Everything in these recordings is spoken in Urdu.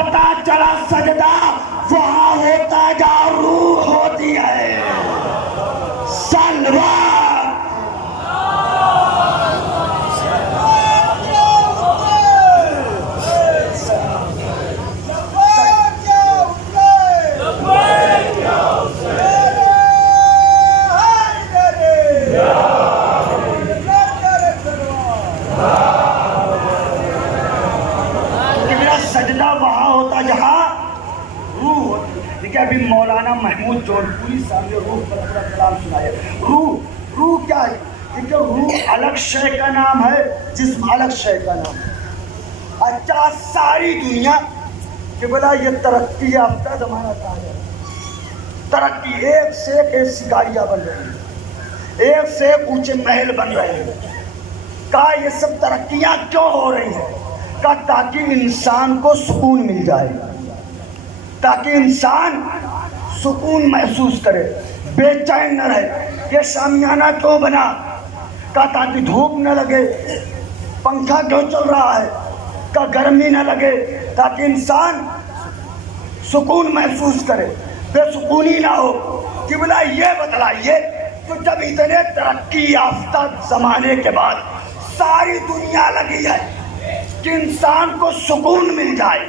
پتا چلا سجدہ وہاں ہوتا جہاں روح ہوتی ہے. سلوات. سجدہ وہاں ہوتا جہاں روح ہوتی. دیکھیں ابھی مولانا محمود جونپوری صاحب نے روح پر اپنا کلام سنایا. روح کیا ہے؟ دیکھیں روح الگ شے کا نام ہے، جسم الگ شے کا نام ہے. اچھا ساری دنیا کہ بلا یہ ترقی یافتہ زمانہ کا ہے. ترقی ایک سے ایک ایسی گاڑیاں بن رہی ہیں، ایک سے ایک اونچے محل بن رہے ہیں. کہا یہ سب ترقیاں کیوں ہو رہی ہیں؟ کہا تاکہ انسان کو سکون مل جائے، تاکہ انسان سکون محسوس کرے، بے چین نہ رہے. یہ شامیانہ کیوں بنا؟ کہا تاکہ دھوپ نہ لگے. پنکھا کیوں چل رہا ہے؟ کہا گرمی نہ لگے، تاکہ انسان سکون محسوس کرے، بے سکونی نہ ہو. کہ بلا یہ بتلائیے تو جب اتنے ترقی یافتہ زمانے کے بعد ساری دنیا لگی ہے کہ انسان کو سکون مل جائے،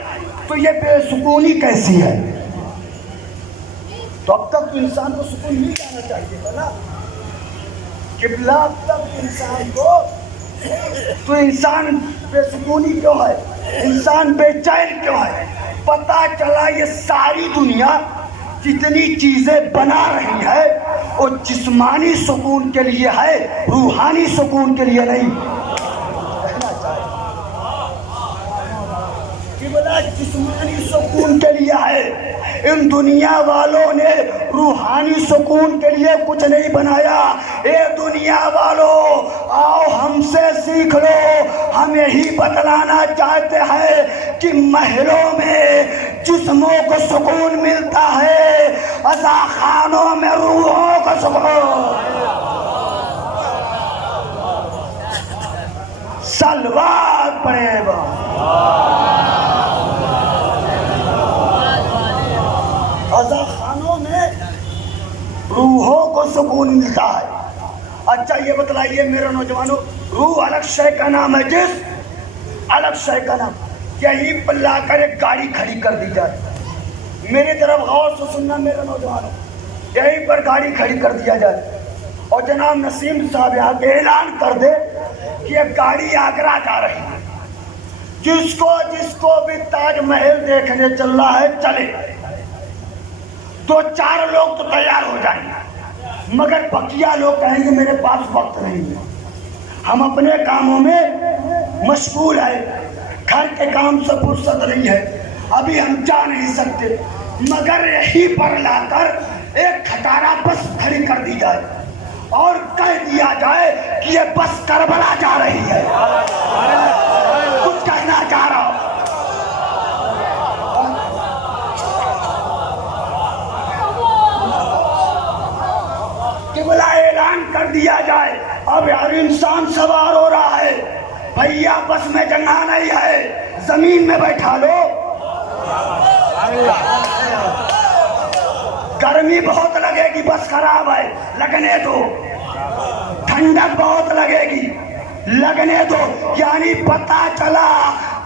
تو یہ بے سکونی کیسی ہے؟ تو اب تک تو انسان کو سکون مل جانا چاہیے تھا نا. قبلہ اب تک انسان کو، تو انسان بے سکونی کیوں ہے؟ انسان بے چین کیوں ہے؟ پتہ چلا یہ ساری دنیا جتنی چیزیں بنا رہی ہے وہ جسمانی سکون کے لیے ہے، روحانی سکون کے لیے نہیں. جسمانی سکون کے لیے ہے. ان دنیا والوں نے روحانی سکون کے لیے کچھ نہیں بنایا. اے دنیا والوں آؤ ہم سے سیکھ لو. ہم یہی بتلانا چاہتے ہیں کہ محلوں میں جسموں کو سکون ملتا ہے، عزا خانوں میں روحوں کو سکون. سلوات پڑھے گا. عزا خانوں میں روحوں کو سکون ملتا ہے. اچھا یہ بتلائیے میرے نوجوانوں، روح الگ شے کا نام ہے، جسم الگ شے کا نام. یہیں پر لا کر ایک گاڑی کھڑی کر دی جائے. میری طرف غور سے سننا میرے نوجوانوں، یہیں پر گاڑی کھڑی کر دیا جائے اور جناب نسیم صاحب یہاں کے اعلان کر دے کہ یہ گاڑی آگرہ جا رہی ہے. جس کو بھی تاج محل دیکھنے چل رہا ہے چلے. 2-4 لوگ تو تیار ہو جائیں گے، مگر بقیہ لوگ کہیں گے میرے پاس وقت نہیں ہے، ہم اپنے کاموں میں مشغول ہیں، گھر کے کام سے فرصت نہیں ہے، ابھی ہم جا نہیں سکتے. مگر یہی پر لا کر ایک کھٹارا بس کھڑی کر دی جائے اور کہہ دیا جائے کہ یہ بس کربلا جا رہی ہے. کچھ کہنا چاہ رہا ہوں. اعلان کر دیا جائے اب ہر انسان سوار ہو رہا ہے، بھیا بس میں جگہ نہیں ہے، زمین میں بیٹھا لو. گرمی بہت لگے گی، بس خراب ہے، لگنے دو. ٹھنڈک بہت لگے گی، لگنے دو. یعنی پتہ چلا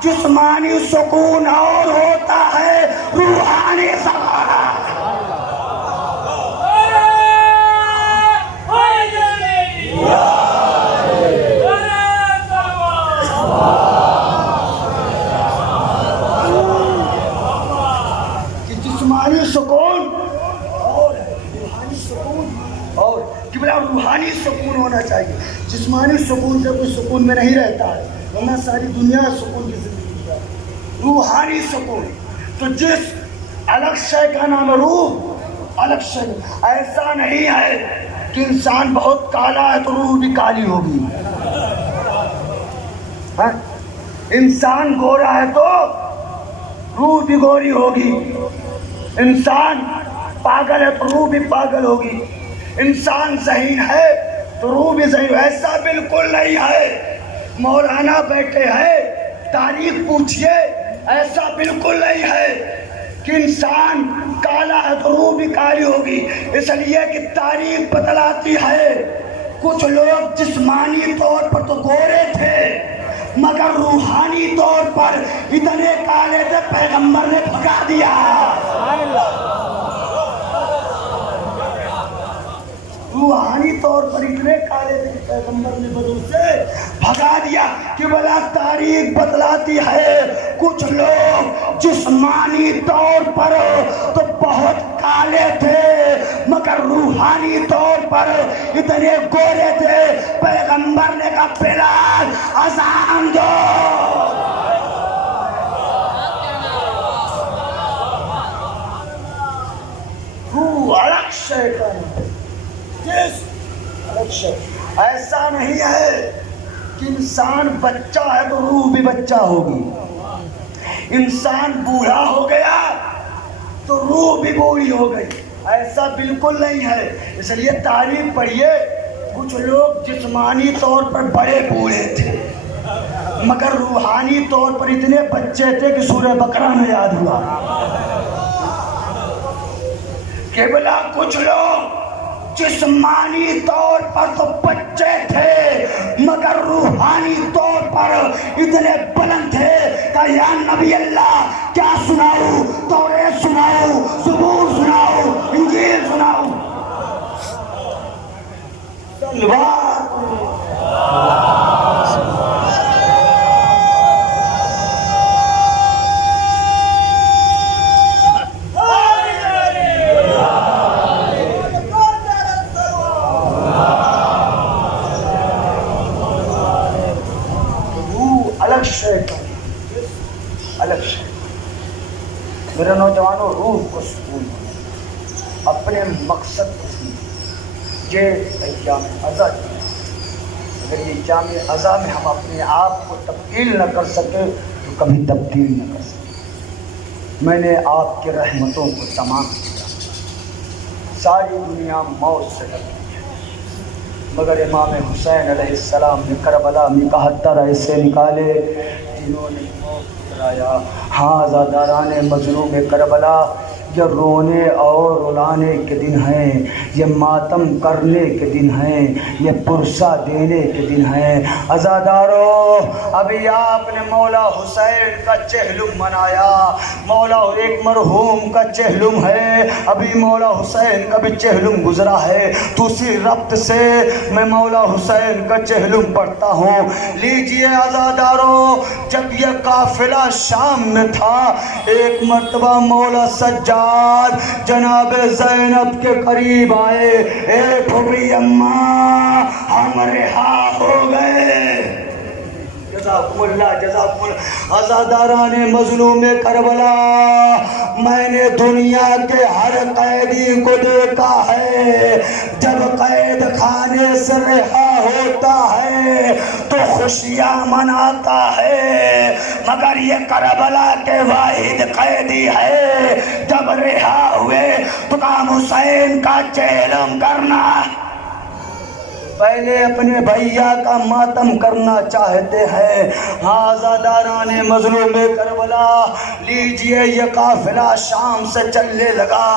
جسمانی سکون اور ہوتا ہے روحانی سکون. جسمانی سکون اور روحانی سکون، اور روحانی سکون ہونا چاہیے. جسمانی سکون سے کوئی سکون میں نہیں رہتا ہے، ورنہ ساری دنیا سکون کی زندگی ہے. روحانی سکون تو جس الگ شے کا نام ہے، روح الگ شے. ایسا نہیں ہے کہ انسان بہت کالا ہے تو روح بھی کالی ہوگی. انسان گورا ہے تو روح بھی گوری ہوگی. انسان پاگل ہے تو روح بھی پاگل ہوگی. انسان ذہین ہے تو روح بھی ذہین. ایسا بالکل نہیں ہے. مولانا بیٹھے ہیں، تاریخ پوچھئے ایسا بالکل نہیں ہے کہ انسان کالا ہے تو روح بھی کالی ہوگی، اس لیے کہ تاریخ بتلاتی ہے کچھ لوگ جسمانی طور پر تو گورے تھے مگر روحانی طور پر اتنے کالے تھے پیغمبر نے بھگا دیا۔ روحانی طور پر اتنے کالے تھے پیغمبر نے بدو سے بھگا دیا کہ بلا تاریخ بتلاتی ہے کچھ لوگ جسمانی طور پر تو بہت کالے تھے مگر روحانی طور پر اتنے گورے تھے، پیغمبر نے کہا بلال اذان دو۔ روح الگ شے کا ایسا نہیں ہے کہ انسان بچہ ہے تو روح بھی بچہ ہوگی، انسان بوڑھا ہو گیا تو روح بھی بوڑھی ہو گئی، ایسا بالکل نہیں ہے۔ اس لیے تاریخ پڑھیے کچھ لوگ جسمانی طور پر بڑے بوڑھے تھے مگر روحانی طور پر اتنے بچے تھے کہ سورہ بقرہ میں یاد ہوا کہ بلا کچھ لوگ جسمانی طور پر تو بچے تھے مگر روحانی طور پر اتنے بلند تھے کہ یا نبی اللہ کیا سناؤ، توریت سناؤ، زبور سناؤ، انجیل سناؤ۔ الگ شے میرے نوجوانوں، روح کو سکون اپنے مقصد کو یہ ایام ازا کی، اگر یہ ایام ازا میں ہم اپنے آپ کو تبدیل نہ کر سکے تو کبھی تبدیل نہ کر سکے۔ میں نے آپ کے رحمتوں کو تمام کیا، ساری دنیا موت سے ڈرتی ہے مگر امام حسین علیہ السلام نے کربلا میں 71 ایسے نکالے جنہوں نے موت کرایا۔ ہاں عزاداران مظلوم کربلا، یہ رونے اور رلانے کے دن ہیں، یہ ماتم کرنے کے دن ہیں، یہ پرسہ دینے کے دن ہیں۔ عزادارو، ابھی آپ نے مولا حسین کا چہلم منایا، مولا ایک مرحوم کا چہلم ہے، ابھی مولا حسین کا بھی چہلم گزرا ہے، تو اسی ربط سے میں مولا حسین کا چہلم پڑھتا ہوں۔ لیجئے عزادارو، جب یہ قافلہ شام میں تھا، ایک مرتبہ مولا سجاد جناب زینب کے قریب آئے، اے پھوپھی اماں ہم رہا ہو گئے۔ جزاکم اللہ، جزاکم اللہ۔ عزاداران مظلوم کربلا، میں نے دنیا کے ہر قیدی کو دیکھا ہے، جب قید خانے سے رہا ہوتا ہے تو خوشیاں مناتا ہے، مگر یہ کربلا کے واحد قیدی ہے، جب رہا ہوئے تو کام حسین کا چہلم کرنا، پہلے اپنے بھیا کا ماتم کرنا چاہتے ہیں۔ ہاں عزاداران مظلوم کربلا، لیجئے یہ قافلہ شام سے چلنے لگا۔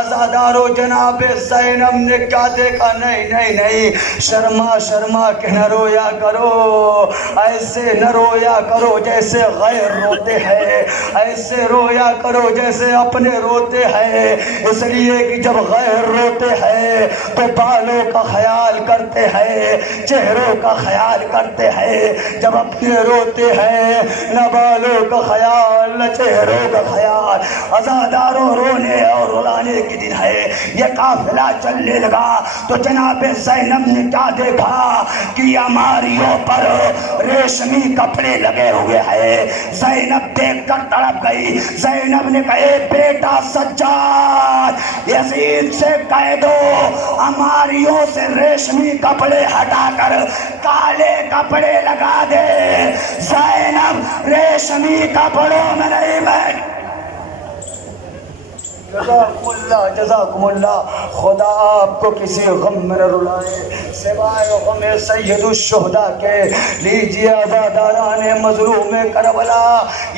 عزادارو، جناب زینب نے کیا دیکھا؟ نہیں نہیں نہیں، شرما شرما کے نہ رویا کرو، ایسے نہ رویا کرو جیسے غیر روتے ہیں، ایسے رویا کرو جیسے اپنے روتے ہیں، اس لیے کہ جب غیر روتے ہیں تو بالوں کا خیال کرتے ہیں، چہروں کا خیال کرتے ہیں، جب اپنے روتے ہیں نہ بالوں کا خیال نہ چہروں کا خیال۔ عزاداروں، رونے اور رلانے کے دن ہے۔ یہ قافلہ چلنے لگا تو جناب زینب نے کیا دیکھا کہ اماریوں پر ریشمی کپڑے لگے ہوئے ہیں۔ زینب دیکھ کر تڑپ گئی۔ زینب نے کہا، اے بیٹا سجاد، یزید سے کہہ دو اماریوں سے ریشمی کپڑے ہٹا کر کالے کپڑے لگا دے۔ زینب ریشمی کپڑوں میں نہیں بیٹھ۔ جزاکم اللہ. خدا آپ کو کسی غم میں نہ رلائے سوائے غم سید الشہداء کے. لیجیے عزاداران مظلوم کربلا،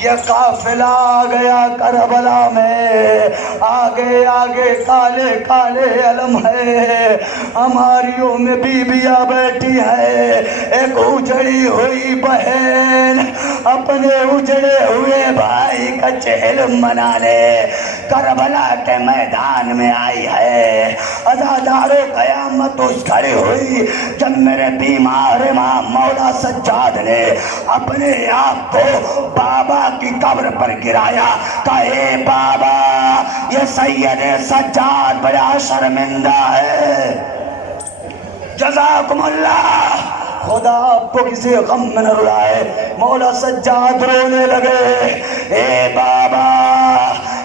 یہ قافلہ آ گیا کربلا میں. آگے آگے کالے کالے علم ہے، ہماریوں میں بیویاں بیٹھی ہے. ایک اجڑی ہوئی بہن اپنے اجڑے ہوئے بھائی کا چہل منانے کربلا کے میدان میں آئی ہے. عزاداروں قیامت اس کھڑی ہوئی جب میرے بیمار امام مولا سجاد نے اپنے آپ کو بابا کی قبر پر گرایا. کہا اے بابا یہ سید سجاد بڑا شرمندہ ہے. جزاکم اللہ. خدا آپ کو کسی غم میں نہ رلائے. مولا سجاد رونے لگے. اے بابا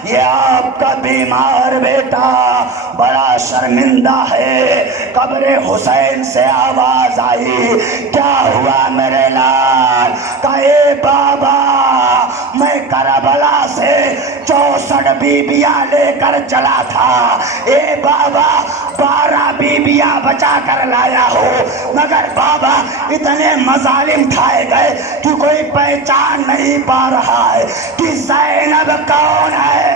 یہ آپ کا بیمار بیٹا بڑا شرمندہ ہے. قبر حسین سے آواز آئی، کیا ہوا میرے لال؟ کہا اے بابا میں کربلا سے 64 بیبیاں لے کر چلا تھا. اے بابا 12 بیبیاں بچا کر لایا ہو، مگر بابا اتنے مظالم کھائے گئے کہ کوئی پہچان نہیں پا رہا ہے کہ زینب کون ہے.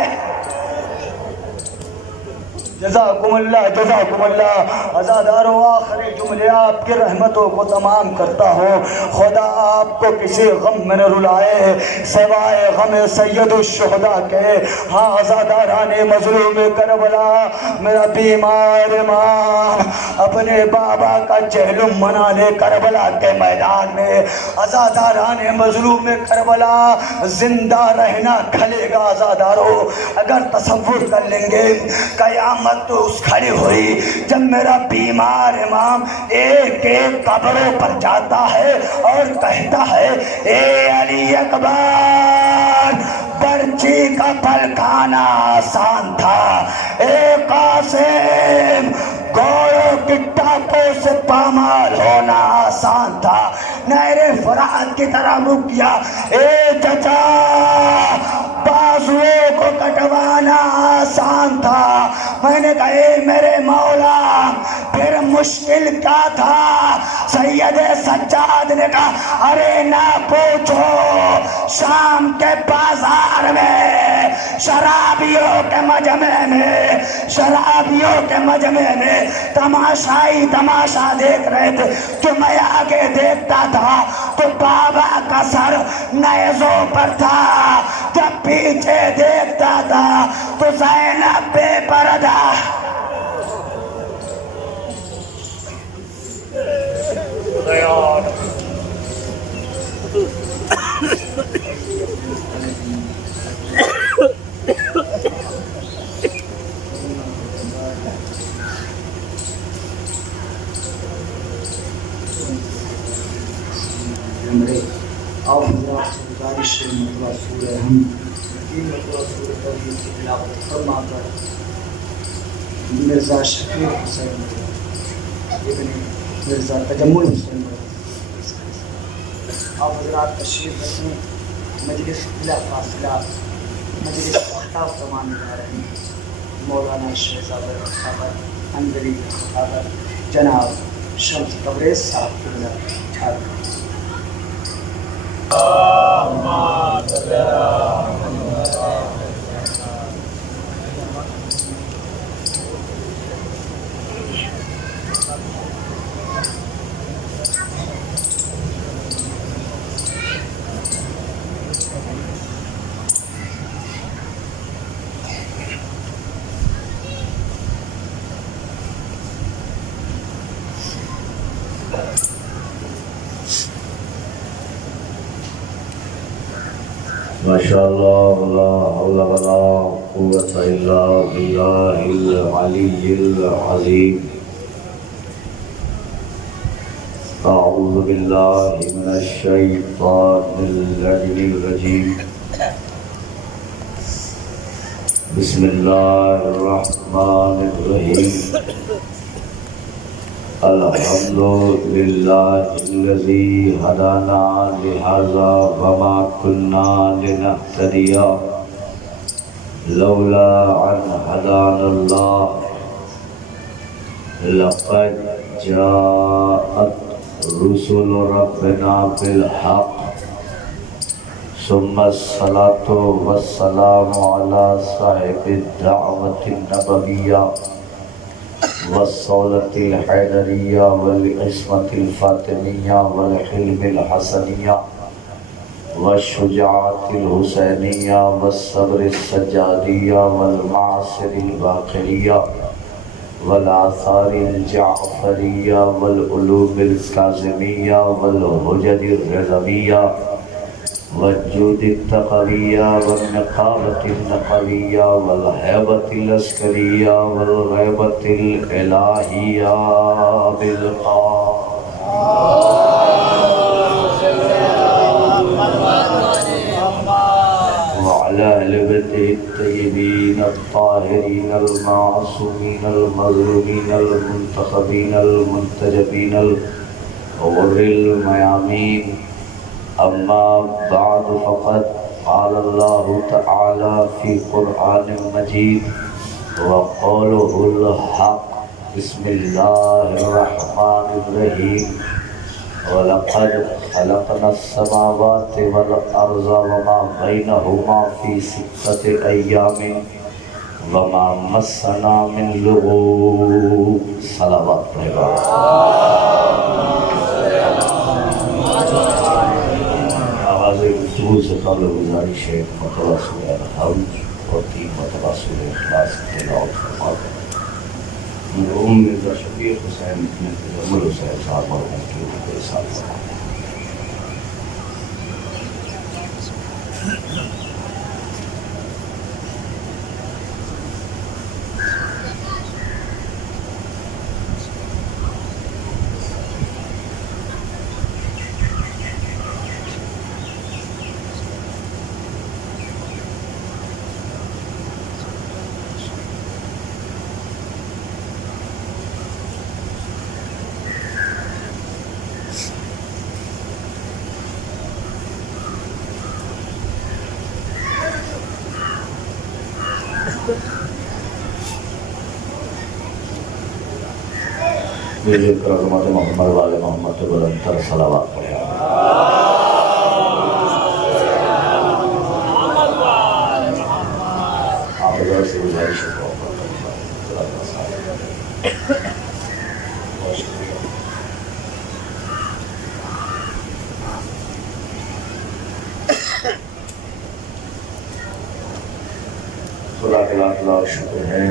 جزاکم اللہ جزاکم اللہ. عزاداروں آخری جملے آپ کی رحمتوں کو تمام کرتا ہوں. خدا آپ کو کسی غم میں نہ رلائے سوائے غم سید الشہداء کے. ہاں عزاداران مظلوم کربلا، میرا بیمار امام اپنے بابا کا چہلم منانے کربلا کے میدان میں. عزاداران مظلوم کربلا زندہ رہنا کھلے گا. عزاداروں اگر تصور کر لیں گے قیامت تو اس کھڑی ہوئی جب میرا بیمار امام ایک ایک قبروں پر جاتا ہے اور کہتا ہے اے علی اکبر برچی کا پل کھانا آسان تھا، اے قاسم گوڑوں کی ٹاپوں سے پامال ہونا آسان تھا، نہر فرات کی طرح رک گیا. اے چچا بازوؤں کو کٹوانا آسان تھا. میں نے کہا اے میرے مولا پھر مشکل کیا تھا؟ سید سجاد نے کہا ارے نہ پوچھو، شام کے بازار میں شرابیوں کے مجمع میں تماشائی تماشا دیکھ رہے تھے کہ میں آگے دیکھتا تھا تو بابا کا سر نیزوں پر تھا، جب پیچھے دیکھتا تھا تو زینب بے پردہ. آپ گزارش سورہ ہم سورہ توحید کی تلاوت فرما کر مرزا شفیع حسین ابن مرزا تجمل حسین آپ حضرات تشریف رکھیں. مجلس بلا فاصلہ مجلس خطاب فرمانے جا رہے ہیں مولانا شہزادہ خطابت اندری خطابت جناب شمس تبریز صاحب کی بلا. ماشاءاللہ لا حول ولا قوة الا باللہ العلی العظیم. اعوذ باللہ من الشیطان اللعین الرجیم. بسم اللہ الرحمن الرحیم. الحمد للہ الذی ہدانا لہذا وما كنا لنہتدی لولا أن هدانا الله لقد جاءت رسل ربنا بالحق ثم الصلاة والسلام على صاحب الدعوة النبوية والصولة الحيدرية والعصمة الفاطمية والحلم الحسنية والشجاعة الحسينية والصبر السجادية والمعاصر الباقرية والآثار الجعفرية والعلوم الكاظمية والحجج الرضوية والجود التقوية والنقابة النقوية والهيبة العسكرية والغيبة الإلهية بالقاء وعلى أهل بيته الطيبين الطاهرين المعصومين المظلومين المنتخبين المنتجبين الغر الميامين. أما بعد فقد قال الله تعالى في قرآن مجيد وقوله الحق بسم الله الرحمن الرحيم ولقد خلقنا السماوات والأرض وما بينهما في 6 أيام وما مسنا من لغوب. صلوات گفتگو سے قبل گزارش ہے مرتبہ سورہ الحمد اور 3 مرتبہ سورہ اخلاص تلاوت فرماتے ہیں. مرحوم مرزا شفیق حسین تجمل حسین صاحب مرحوم کی روح کو احسان فرماتے ہیں. میرے کرامات محمد والے محمد بلندر صلوات پڑھیں. آپ ادھر سے گزارش ہے خدا کے لاکھ لاکھ شکر ہے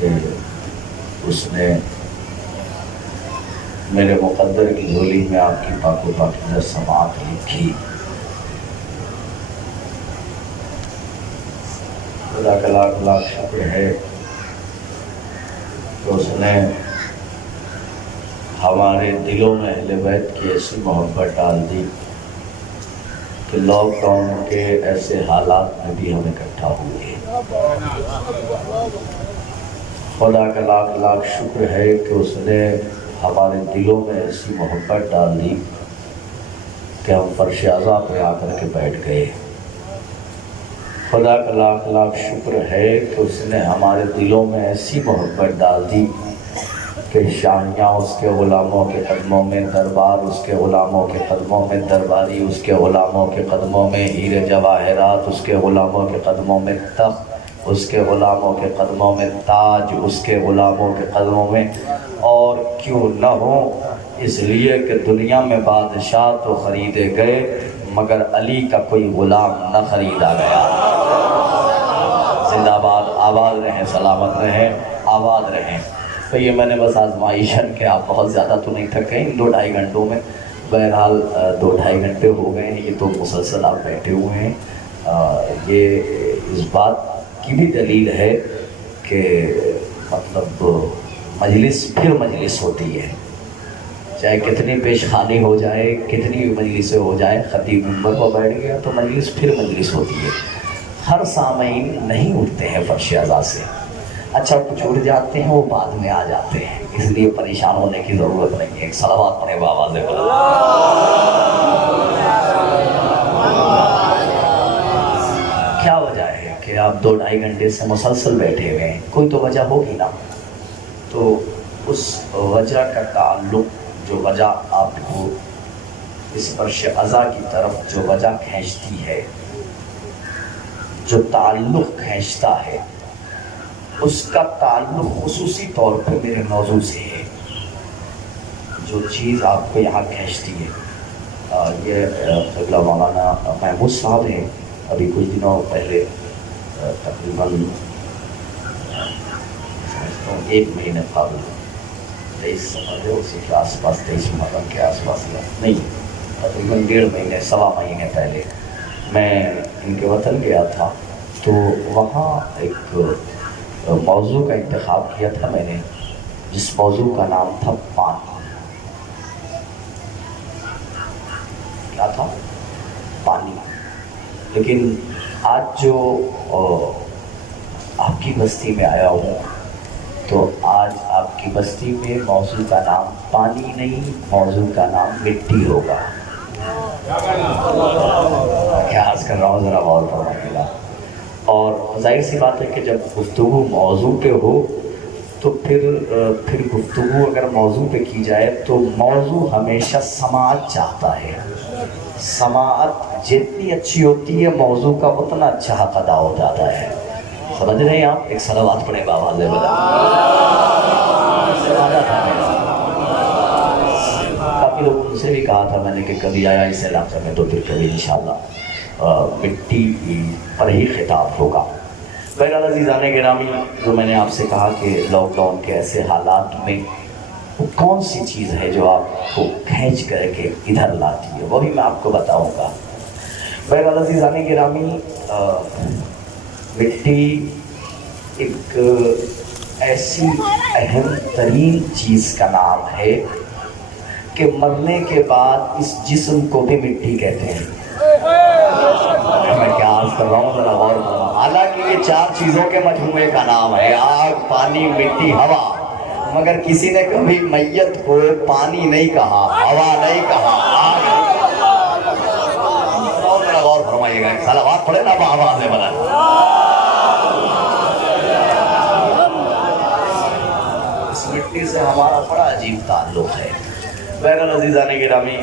کہ اس نے میرے مقدر کی جھولی میں آپ کی پاک و پاکیزہ سماعت لکھی. خدا کا لاکھ لاکھ شکر ہے کہ اس نے ہمارے دلوں میں اہل بیت کی ایسی محبت ڈال دی کہ لاک ڈاؤن کے ایسے حالات میں بھی ہم اکٹھا ہوئے. خدا کا لاکھ لاکھ شکر ہے کہ اس نے ہمارے دلوں میں ایسی محبت ڈال دی کہ ہم فرش اعضاء پہ آ کر کے بیٹھ گئے. خدا کا لاکھ لاکھ شکر ہے کہ اس نے ہمارے دلوں میں ایسی محبت ڈال دی کہ شاہیاں اس کے غلاموں کے قدموں میں دربار، اس کے غلاموں کے قدموں میں درباری، اس کے غلاموں کے قدموں میں ہیرے جواہرات، اس کے غلاموں کے قدموں میں تخت، اس کے غلاموں کے قدموں میں تاج، اس کے غلاموں کے قدموں میں. اور کیوں نہ ہو، اس لیے کہ دنیا میں بادشاہ تو خریدے گئے مگر علی کا کوئی غلام نہ خریدا گیا. زندہ باد، آباد رہیں، سلامت رہیں، آباد رہیں. تو یہ میں نے بس آزمائش ہے کہ آپ بہت زیادہ تو نہیں تھکے ان 2-2.5 گھنٹوں میں. بہرحال 2-2.5 گھنٹے ہو گئے ہیں، یہ تو مسلسل آپ بیٹھے ہوئے ہیں. یہ اس بات کی بھی دلیل ہے کہ مطلب مجلس پھر مجلس ہوتی ہے، چاہے کتنی پیش خانی ہو جائے، کتنی بھی مجلسیں ہو جائیں، خطیب منبر پر بیٹھ گیا تو مجلس پھر مجلس ہوتی ہے. ہر سامعین نہیں اٹھتے ہیں فرش اعضاء سے. اچھا کچھ اٹھ جاتے ہیں، وہ بعد میں آ جاتے ہیں، اس لیے پریشان ہونے کی ضرورت نہیں ہے. صلوات پڑھیں بآواز بلند. کیا آپ 2-2.5 گھنٹے سے مسلسل بیٹھے ہوئے ہیں، کوئی تو وجہ ہوگی نا. تو اس وجہ کا تعلق، جو وجہ آپ کو اس فرش اعضا کی طرف جو وجہ کھینچتی ہے، جو تعلق کھینچتا ہے، اس کا تعلق خصوصی طور پہ میرے موضوع سے ہے. جو چیز آپ کو یہاں کھینچتی ہے، یہ قبلہ مولانا محمود صاحب ہیں، ابھی کچھ دنوں پہلے تقریباً 1 مہینے قبل 23 سفر ہے، اسی کے آس پاس 23 محرم کے آس پاس نہیں، تقریباً 1.5 مہینے 1.25 مہینے پہلے میں ان کے وطن گیا تھا. تو وہاں ایک موضوع کا انتخاب کیا تھا میں نے، جس موضوع کا نام تھا پانی. کیا تھا؟ پانی. لیکن آج جو آپ کی بستی میں آیا ہوں، تو آج آپ کی بستی میں موضوع کا نام پانی نہیں، موضوع کا نام مٹی ہوگا. کیا عرض کر رہا ہوں، ذرا غور فرمائیے گا. اور ظاہر سی بات ہے کہ جب گفتگو موضوع پہ ہو تو پھر گفتگو اگر موضوع پہ کی جائے تو موضوع ہمیشہ سماعت چاہتا ہے. سماعت جتنی اچھی ہوتی ہے موضوع کا اتنا اچھا حق ادا ہو جاتا ہے. سمجھ رہے ہیں آپ؟ ایک صلوات پڑھیں بابا سے بتا. کافی لوگوں ان سے بھی کہا تھا میں نے کہ کبھی آیا اس علاقے میں تو پھر کبھی انشاءاللہ مٹی پر ہی خطاب ہوگا. بہرحال عزیزان گرامی، جو میں نے آپ سے کہا کہ لاک ڈاؤن کے ایسے حالات میں وہ کون سی چیز ہے جو آپ کو کھینچ کر کے ادھر لاتی ہے، وہ بھی میں آپ کو بتاؤں گا. بہرحال عزیزان گرامی، مٹی ایک ایسی اہم ترین چیز کا نام ہے کہ مرنے کے بعد اس جسم کو بھی مٹی کہتے ہیں. میں کیا عرض کر رہا ہوں، ذرا غور کرو. حالانکہ یہ 4 چیزوں کے مجموعے کا نام ہے، آگ، پانی، مٹی، ہوا، مگر کسی نے کبھی میت کو پانی نہیں کہا، ہوا نہیں کہا، آگ. ذرا غور فرمائیے گا. صلوات پڑھے نا آواز ہے بلند. اس مٹی سے ہمارا بڑا عجیب تعلق ہے. بہرحال عزیزان گرامی،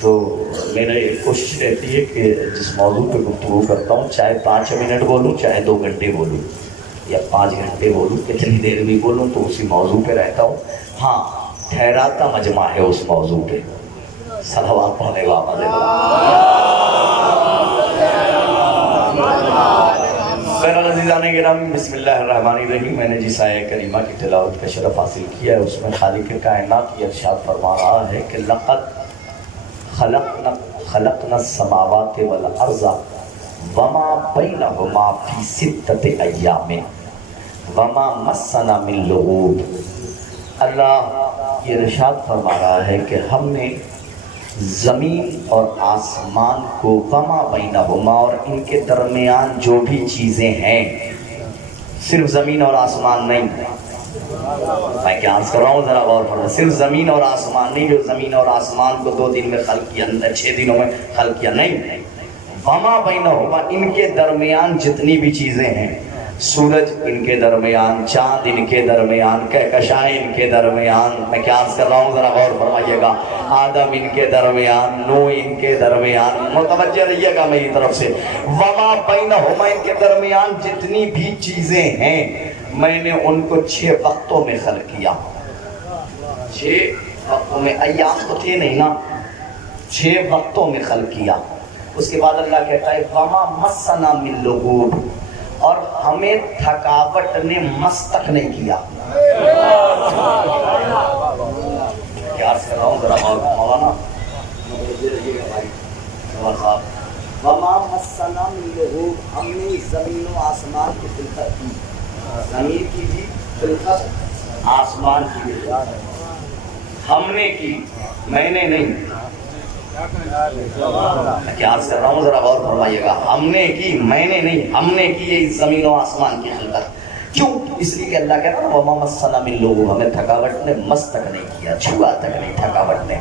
تو میرے کوشش رہتی ہے کہ جس موضوع پہ گفتگو کرتا ہوں، چاہے 5 منٹ بولوں، چاہے 2 گھنٹے بولوں، یا 5 گھنٹے بولوں، کتنی دیر بھی بولوں، تو اسی موضوع پہ رہتا ہوں. ہاں، ٹھہراتا مجمع ہے اس موضوع پہ. صلوات پڑھنے واپس ہے. بہرحال عزیزان گرامی، بسم اللہ الرحمن الرحیم. میں نے جس آیہ کریمہ کی تلاوت کا شرف حاصل کیا ہے، اس میں خالق کائنات یہ ارشاد فرما رہا ہے کہ لقد خلقنا السماوات والارض وما بینہما فی 6 ایام وما مسنا من لغوب. اللہ یہ ارشاد فرما رہا ہے کہ ہم نے زمین اور آسمان کو وما بینہما، اور ان کے درمیان جو بھی چیزیں ہیں، صرف زمین اور آسمان نہیں، میں کیا عرض کر رہا ہوں، ذرا غور فرمائیں. صرف زمین اور آسمان نہیں، جو زمین اور آسمان کو 2 دن میں خلق کیا، 6 دنوں میں خلق کیا، نہیں. وما بینہما، ان کے درمیان جتنی بھی چیزیں ہیں، سورج ان کے درمیان، چاند ان کے درمیان، کہکشائیں ان کے درمیان، میں کیا عرض کر رہا ہوں، ذرا غور فرمائیے گا. آدم ان کے درمیان، نوح ان کے درمیان، متوجہ رہیے گا میری طرف سے. وما بینہما، ان کے درمیان جتنی بھی چیزیں ہیں، میں نے ان کو 6 وقتوں میں خلق کیا. 6 وقتوں میں، ایام تو تھے نہیں نا، 6 وقتوں میں خلق کیا. اس کے بعد اللہ کہتا ہے وما مسنا من لغوب، اور ہمیں تھکاوٹ نے مس تک نہیں کیا. کیا عرض کر رہا ہوں، ذرا مولانا وما مسنا من لغوب، ہم نے زمین و آسمان کی خلقت کی، زمین کی بھی خلقت، آسمان کی بھی ہم نے کی، میں نے نہیں. کیا عرض کر رہا ہوں، ذرا غور فرمائیے گا. ہم نے کی، میں نے نہیں، ہم نے کی یہ زمین و آسمان کی خلقت. کیوں؟ اس لیے کہ اللہ کہتا ہے وما مسنا من لغوب، ہمیں تھکاوٹ نے مس تک نہیں کیا، چھوا تک نہیں تھکاوٹ نے.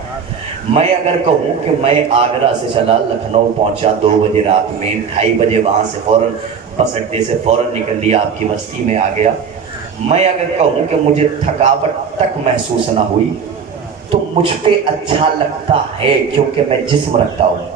میں اگر کہوں کہ میں آگرہ سے چلا لکھنؤ پہنچا 2 بجے رات میں، 2:30 بجے وہاں سے فوراً بس اڈے سے فوراً نکل لیا، آپ کی بستی میں آ گیا، میں اگر کہوں کہ مجھے تھکاوٹ تک محسوس نہ ہوئی تو مجھ پہ اچھا لگتا ہے، کیونکہ میں جسم رکھتا ہوں۔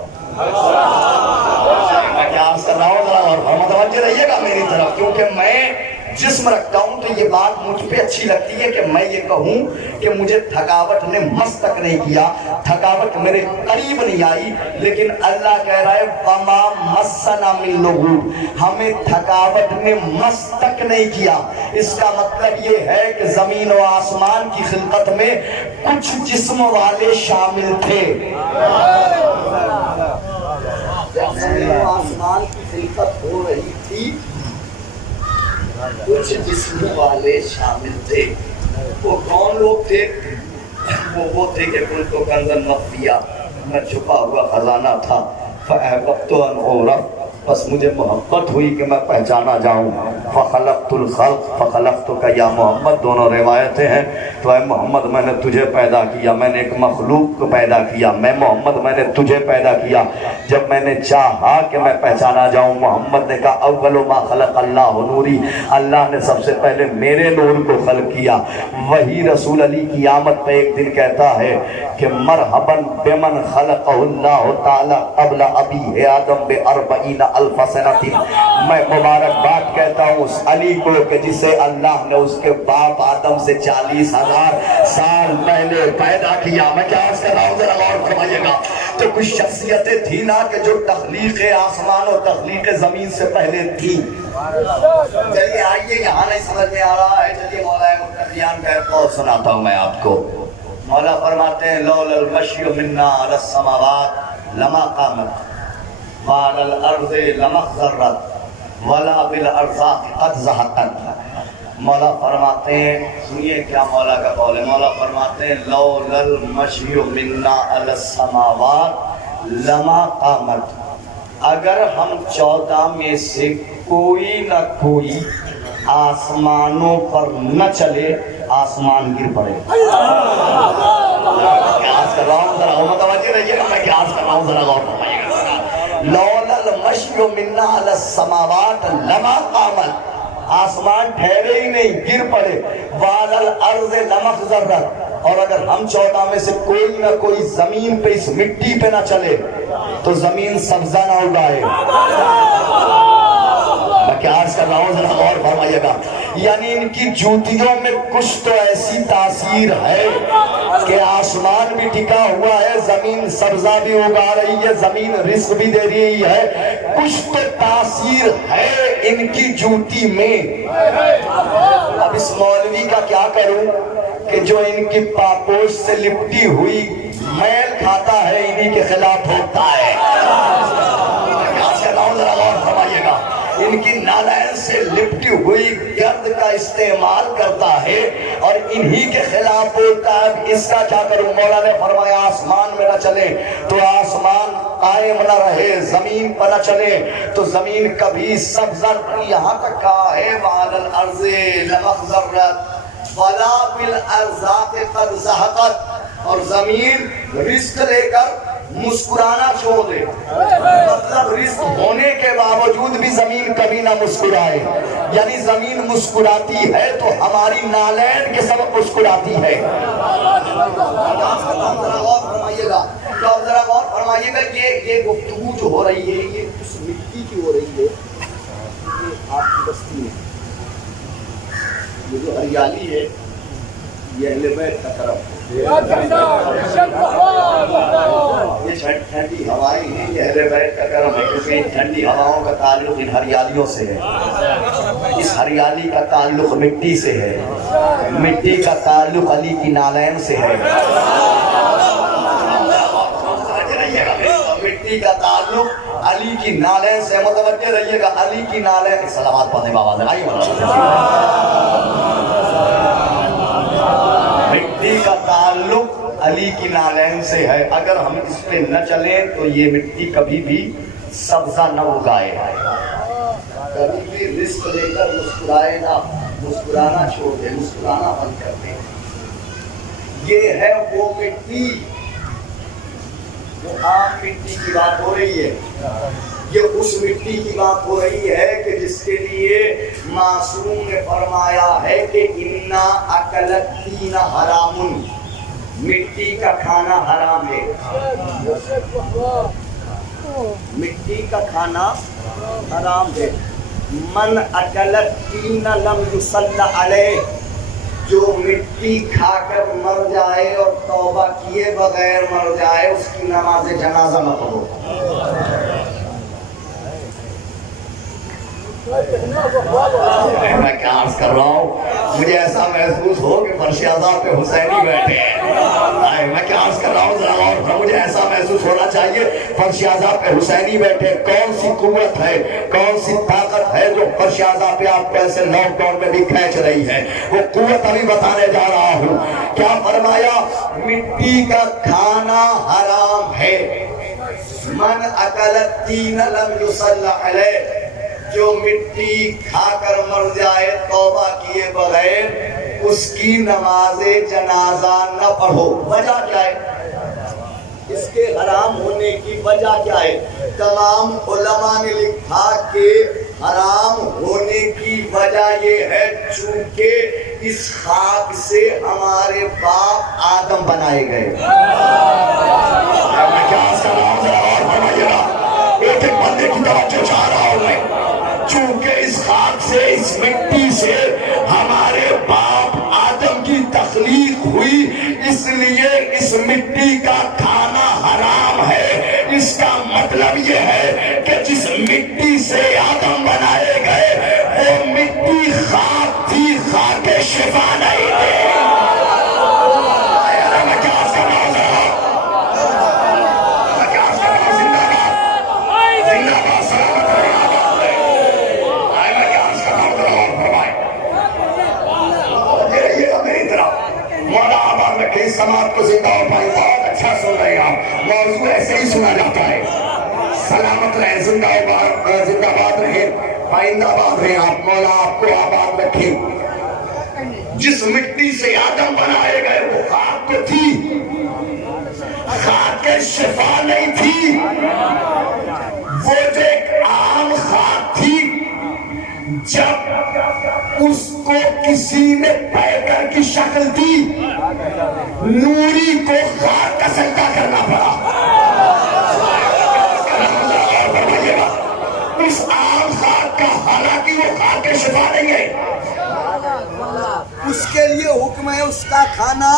میں کیا عرض کر رہا ہوں، ذرا اور متوجہ رہیے گا میری طرف، کیونکہ میں جسم رکھتا ہوں تو یہ بات مجھ پہ اچھی لگتی ہے کہ میں یہ کہوں کہ مجھے تھکاوٹ نے مس تک نہیں کیا، تھکاوٹ میرے قریب نہیں آئی، لیکن اللہ کہہ رہا ہے وَمَا مَسَّنَا مِن لُغُوبٍ، ہمیں تھکاوٹ نے مس تک نہیں کیا۔ اس کا مطلب یہ ہے کہ زمین و آسمان کی خلقت میں کچھ جسم والے شامل تھے۔ زمین و آسمان کی خلقت ہو رہی تھی، کچھ جسم والے شامل تھے۔ وہ کون لوگ تھے؟ وہ تھے کہ ان کو کنزن مخفیہ، میں چھپا ہوا خزانہ تھا، فأحببت ان أعرف، بس مجھے محبت ہوئی کہ میں پہچانا جاؤں، فخلقت الخلق فخلقتک یا محمد، دونوں روایتیں ہیں، تو اے محمد میں نے تجھے پیدا کیا، میں نے ایک مخلوق کو پیدا کیا، میں محمد میں نے تجھے پیدا کیا۔ جب میں نے چاہا کہ میں پہچانا جاؤں، محمد نے کہا اول ما خلق اللہ نوری، اللہ نے سب سے پہلے میرے نور کو خلق کیا۔ وہی رسول علی قیامت پہ ایک دن کہتا ہے کہ مرحباً بمن خلقہ اللہ تعالی قبل ابی آدم ب40 الف سنۃ، میں مبارکباد کہتا ہوں اس علی کو کہ جسے اللہ نے اس کے باپ آدم سے 40,000 سال پہلے پیدا کیا۔ میں کیا عرض کر رہا ہوں، ذرا غور فرمائیے گا۔ تو کچھ شخصیتیں تھی نا کہ جو تخلیق آسمان اور تخلیق زمین سے پہلے تھی۔ چلیے آئیے، یہاں نہیں سمجھ میں آ رہا ہے، چلیے مولا متقیان کا ایک قول سناتا ہوں میں آپ کو۔ مولا فرماتے ہیں لولا المشی منا علی السماوات لما قامت وعلى الارض لما اخضرت ولا بالارزاق قد زهقت۔ مولا فرماتے ہیں، سنیے کیا مولا کا قول ہے، مولا فرماتے ہیں لولا المشی منا علی السماوات لما قامت، اگر ہم 14 میں سے کوئی نہ کوئی آسمانوں پر نہ چلے، آسمان گر پڑے۔ کیا عرض کر رہا ہوں، ذرا متوجہ رہیے گا میں کیا عرض کر رہا ہوں، ذرا غور فرمائیے گا۔ لولا المشی منا علی السماوات لما قامت، آسمان ٹھہرے ہی نہیں، گر پڑے، وعلی الارض لما اخضرت، اور اگر ہم 14 میں سے کوئی نہ کوئی زمین پہ اس مٹی پہ نہ چلے تو زمین سبزہ نہ اگائے۔ میں کیا عرض کر رہا ہوں، ذرا غور فرمائیے گا۔ یعنی ان کی جوتیوں میں کچھ تو ایسی تاثیر ہے کہ آسمان بھی ٹکا ہوا ہے، زمین سبزہ بھی اگا رہی ہے، زمین رزق بھی دے رہی ہے، کچھ تو تاثیر ہے ان کی جوتی میں۔ اب اس مولوی کا کیا کروں کہ جو ان کی پاپوش سے لپٹی ہوئی میل کھاتا ہے، انہی کے خلاف ہوتا ہے۔ ذرا غور فرمائیے گا، ان کی نالین سے لپٹی ہوئی گرد کا استعمال کرتا ہے اور انہی کے خلاف بولتا ہے۔ اس کا کیا کروں؟ مولا نے فرمایا آسمان میں نہ چلے تو آسمان قائم نہ رہے، زمین پر نہ چلے تو زمین کبھی سبزہ، یہاں تک کہا ہے وعلی الارض لما اخضرت ولا بالارزاق قد زهقت، اور زمین رزق لے کر مسکرانا چھوڑ دے، مطلب رزق ہونے کے باوجود بھی زمین کبھی نہ مسکرائے۔ یعنی زمین مسکراتی ہے تو ہماری نالین کے سبب مسکراتی ہے۔ ذرا غور فرمائیے گا، ذرا غور فرمائیے گا، یہ گفتگو جو ہو رہی ہے یہ اس مٹی کی ہو رہی ہے، یہ آپ کی بستی میں یہ جو ہریالی ہے یہ اہل بیت کا کرم ہے، یہ ٹھنڈی ہوائیں ہیں، یہ اہل بیت کا کرم ہے، کیونکہ ان ٹھنڈی ہواؤں کا تعلق ان ہریالیوں سے ہے، اس ہریالی کا تعلق مٹی سے ہے، مٹی کا تعلق علی کی نالین سے ہے، مٹی کا تعلق علی کی نالین سے، متوجہ رہیے گا، علی کی نالین، سلامات پڑھنے بابا سے آئیے مٹی کا تعلق علی کی نالین سے ہے، اگر ہم اس پہ نہ چلیں تو یہ مٹی کبھی بھی سبزہ نہ اگائے، کبھی بھی رزق لے کر مسکرائے نہ، مسکرانا چھوڑ دے، مسکرانا بند کر دے۔ یہ ہے وہ مٹی ہاں مٹی کی بات ہو رہی ہے، یہ اس مٹی کی بات ہو رہی ہے کہ جس کے لیے معصوم نے فرمایا ہے کہ انا اکلت دین حرام، مٹی کا کھانا حرام ہے، مٹی کا کھانا حرام ہے۔ من اکلت دین لم یصلی علیہ، جو مٹی کھا کر مر جائے اور توبہ کیے بغیر مر جائے اس کی نماز جنازہ نہ پڑھو۔ میں کیا عرض کر رہا ہوں، مجھے ایسا محسوس ہو کہ فرش اعظم پہ حسینی بیٹھے ہیں۔ میں کیا عرض کر رہا ہوں ذرا غور کرو، مجھے ایسا محسوس ہونا چاہیے فرش اعظم پہ حسینی بیٹھے۔ کون سی قوت ہے، کون سی طاقت ہے جو فرش اعظم پہ آپ کو ایسے لاک ڈاؤن میں بھی کھینچ رہی ہے؟ وہ قوت ابھی بتانے جا رہا ہوں۔ کیا فرمایا؟ مٹی کا کھانا حرام ہے۔ من اکلت دین لم یصلی علیہ، جو مٹی کھا کر مر جائے توبہ کیے بغیر اس کی نماز جنازہ نہ پڑھو۔ وجہ کیا ہے اس کے حرام ہونے کی؟ وجہ کیا ہے؟ تمام علماء نے لکھا کہ حرام ہونے کی وجہ یہ ہے چونکہ اس خاک سے ہمارے باپ آدم بنائے گئے۔ میں کیا کر رہا ہوں ذرا اور فرمائیے گا، ایک ایک بندے کی توجہ چاہ رہا ہوں میں۔ چونکہ اس خاک سے، اس مٹی سے ہمارے باپ آدم کی تخلیق ہوئی، اس لیے اس مٹی کا کھانا حرام ہے۔ اس کا مطلب یہ ہے کہ جس مٹی سے آدم بنائے گئے وہ مٹی خاک تھی، خاک شفا نہیں تھی۔ سماعت کو زندہ ہو پائے، بہت اچھا سن رہے ہیں آپ، موضوع ایسے ہی سنا جاتا ہے۔ سلامت رہیں، زندہ باد رہیں، پائندہ باد رہیں آپ، مولا آپ کو آباد رکھیں۔ جس مٹی سے آدم بنائے گئے وہ خاک تو تھی، خاک شفا نہیں تھی، وہ جو ایک عام خاک تھی، جب اس کو کسی نے پیکر کی شکل دی نوری کو خاک کا سجدہ کرنا پڑا۔ اس عام خاک کا، حالانکہ وہ خاک شفا نہیں ہے، اس کے لیے حکم ہے اس کا کھانا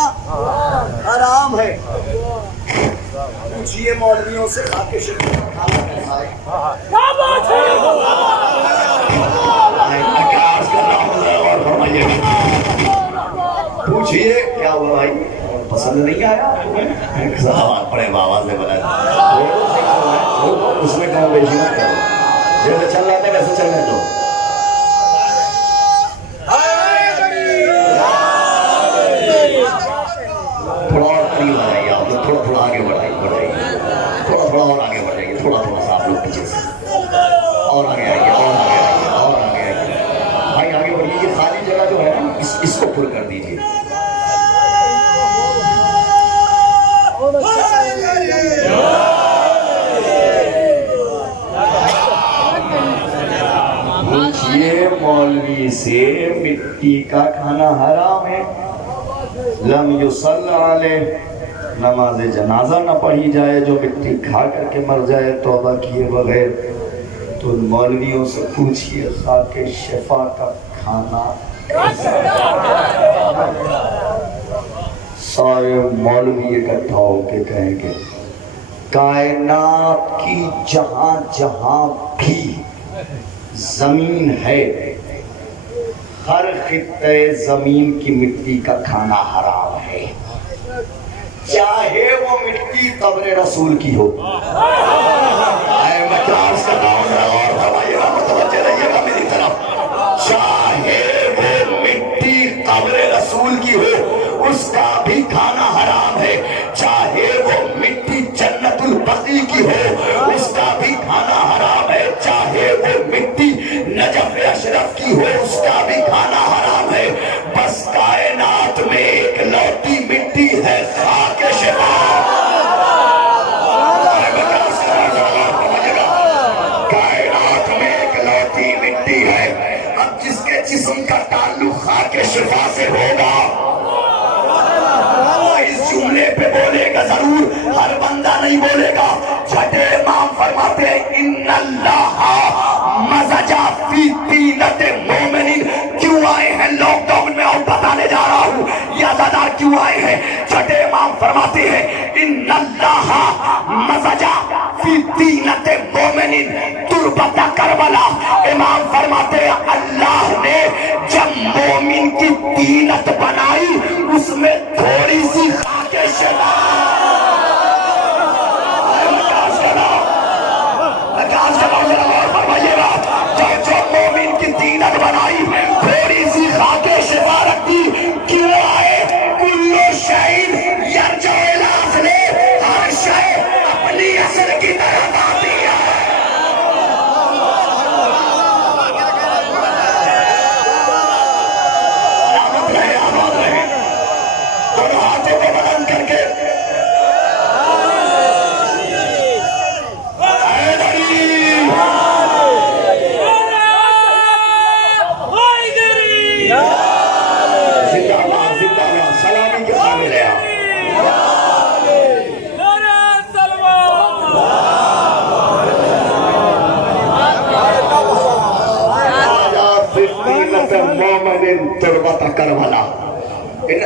حرام ہے۔ پوچھئے مولویوں سے خاک شفا کا کھانا کیسا ہے؟ پوچھئے کیا ہوا بھائی، پسند نہیں آیا؟ صاحب پڑے بابا سے بنا اس میں کام بیشی مت کرو، جیسے چل رہا تھا ویسے چلنے دو۔ تھوڑا اور قریب آ جائیے آپ لوگ، تھوڑا تھوڑا آگے بڑھائیے، تھوڑا تھوڑا اور آگے بڑھ جائیے، تھوڑا تھوڑا سا آپ لوگ پیچھے سے اور آگے آئیے، اور آگے آئیے، اور آگے آئیے بھائی، آگے بڑھیے۔ یہ خالی جگہ جو ہے نا اس کو پر کر دیجیے۔ پوچھئے مولوی سے مٹی کا کھانا حرام ہے، لم یصلی علیہ، نماز جنازہ نہ پڑھی جائے جو مٹی کھا کر کے مر جائے توبہ کیے بغیر، تو مولویوں سے پوچھئے خاک شفا کا کھانا سارے مولوی اکٹھا ہو کے کہیں گے کائنات کی جہاں جہاں بھی زمین ہے، ہر خطے زمین کی مٹی کا کھانا حرام ہے، چاہے وہ مٹی قبر رسول کی ہو۔ میں کیا عرض کر رہا ہوں اور فرمائیے گا، متوجہ رہیے گا میری طرف، چاہے وہ مٹی قبر رسول کی ہو اس کا بھی کھانا حرام ہے، چاہے وہ مٹی جنت البقیع کی ہو اس کا بھی کھانا حرام ہے، چاہے وہ مٹی نجف اشرف کی ہو اس کا بھی کھانا حرام ہے، بس کائنات میں ایک لوٹی مٹی ہے خاک شفا۔ جسم کا تعلق خاک شفا سے ہوگا. اس جملے پہ بولے گا ضرور, ہر بندہ نہیں بولے گا. چھٹے امام فرماتے ہیں ان اللہ مزجا فی طینۃ مومن. کیوں آئے ہیں لاک ڈاؤن میں, اور بتانے جا رہا ہوں یہ ازادار کیوں آئے ہیں. چھٹے امام فرماتے ہیں ان اللہ مزجا فی طینۃ مومن تربت کربلا. امام فرماتے ہیں اللہ نے جب مومن کی طینت بنائی اس میں تھوڑی سی خاک شفا, جو مومن کی طینت بنائی تھوڑی سی خاک شفا رکھی. کیوں آئے کلو شیء یرجع الی اصلہ, ہر شے اپنی اصل کی طرف آتی ہے. آباد رہے دونوں ہاتھوں کو بلند کر کے سلامی کے سامنے لے آؤ. تربت کربلا.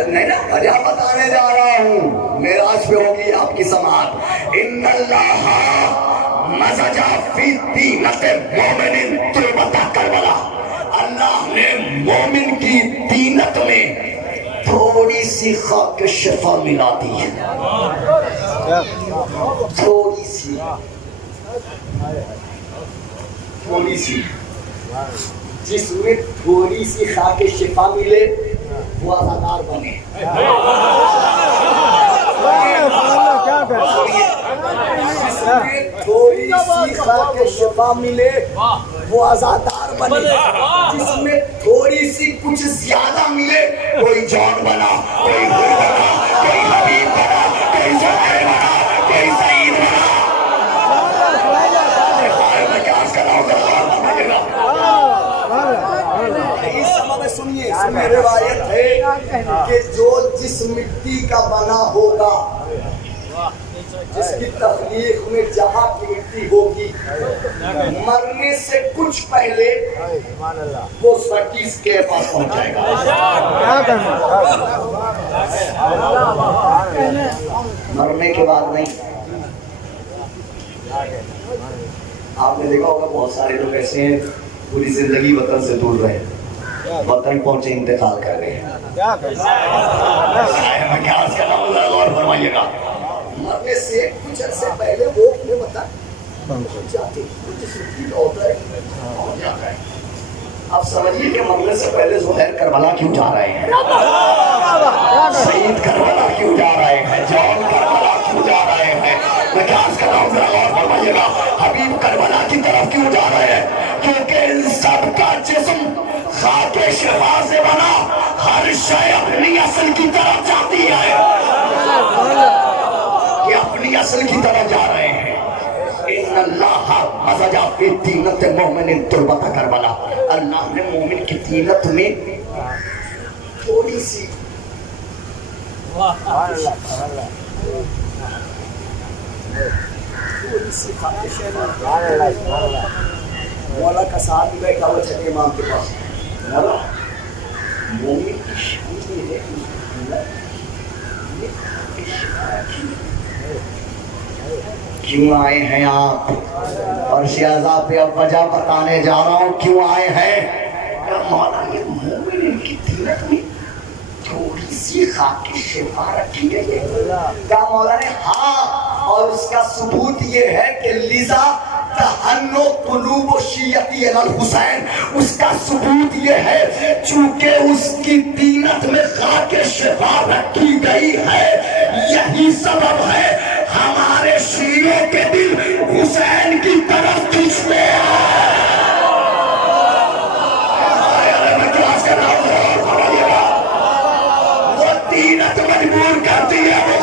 نہیں نا وجہ بتانے جا رہا ہوں, معراج پہ ہوگی آپ کی سماعت. ان اللہ مزجا فی طینۃ مومن تربت کربلا. اللہ نے مومن کی طینت میں تھوڑی سی خاک شفا ملا دی ہے. تھوڑی سی جس میں تھوڑی سی خاک شفا ملے وہ ازادار بنے. تھوڑی سی خاک شفا ملے وہ ازادار بنے. جس میں تھوڑی سی کچھ زیادہ ملے کوئی جان بنا, کوئی حور بنا, کوئی حبیب بنا, کوئی زہیر بنا, کوئی سعید بنا. میں کیا عرض کر رہا ہوں, سنیے روایت ہے کہ جو جس مٹی کا بنا ہوگا, جس کی تخلیق میں جہاں کی مٹی ہوگی, مرنے سے کچھ پہلے وہ سٹیس کے پاس پہنچ جائے گا. مرنے کے بعد نہیں. آپ نے دیکھا ہوگا بہت سارے لوگ ایسے ہیں پوری زندگی وطن سے دور رہے, وطن پہنچے انتقال کر رہے ہیں. میں کیا عرض کر رہا ہوں, غور فرمائیے گا. مرنے سے کچھ عرصے پہلے وہ اپنے وطن پہنچ جاتے ہیں, جس مٹی کا ہوتا ہے پہنچ جاتا ہے. اب سمجھیے کہ مرنے سے پہلے زہیر کربلا کیوں جا رہے ہیں, سعید کربلا کیوں جا رہے ہیں, جان کربلا کیوں جا رہے ہیں. میں کیا عرض کر رہا ہوں, غور فرمائیے گا. حبیب کربلا کی طرف کیوں جا رہے ہیں, کیونکہ ان سب کا جسم خاک شفا سے بنا, ہر شے اپنی اصل کی طرف جاتی ہے. یہ اپنی اصل کی طرف جا رہے ہیں. ان اللہ مزجا فی طینۃ مومن تربت کربلا. اللہ نے مومن کی طینت میں تھوڑی سی خاک شفا. مولا کا ساتھ میں بیٹھا ہوا چھٹے امام کے پاس. مولا مومن کی شان یہ ہے کیوں آئے ہیں آپ, اور شہزا پہ اب وجہ بتانے جا رہا ہوں کیوں آئے ہیں. مولا یہ مومن کی طینت میں تھوڑی سی خاک شفا رکھی گئی ہے. کہا مولا نے ہاں, اور اس کا ثبوت یہ ہے کہ لذا تہنو قلوب و شیعتی الحسین. اس کا ثبوت یہ ہے چونکہ اس کی طینت میں خاک شفا رکھی گئی ہے, یہی سبب ہے ہمارے شیعوں کے دل حسین کی طرف کھنچتے ہیں. وہ طینت مجبور کرتی ہے, وہ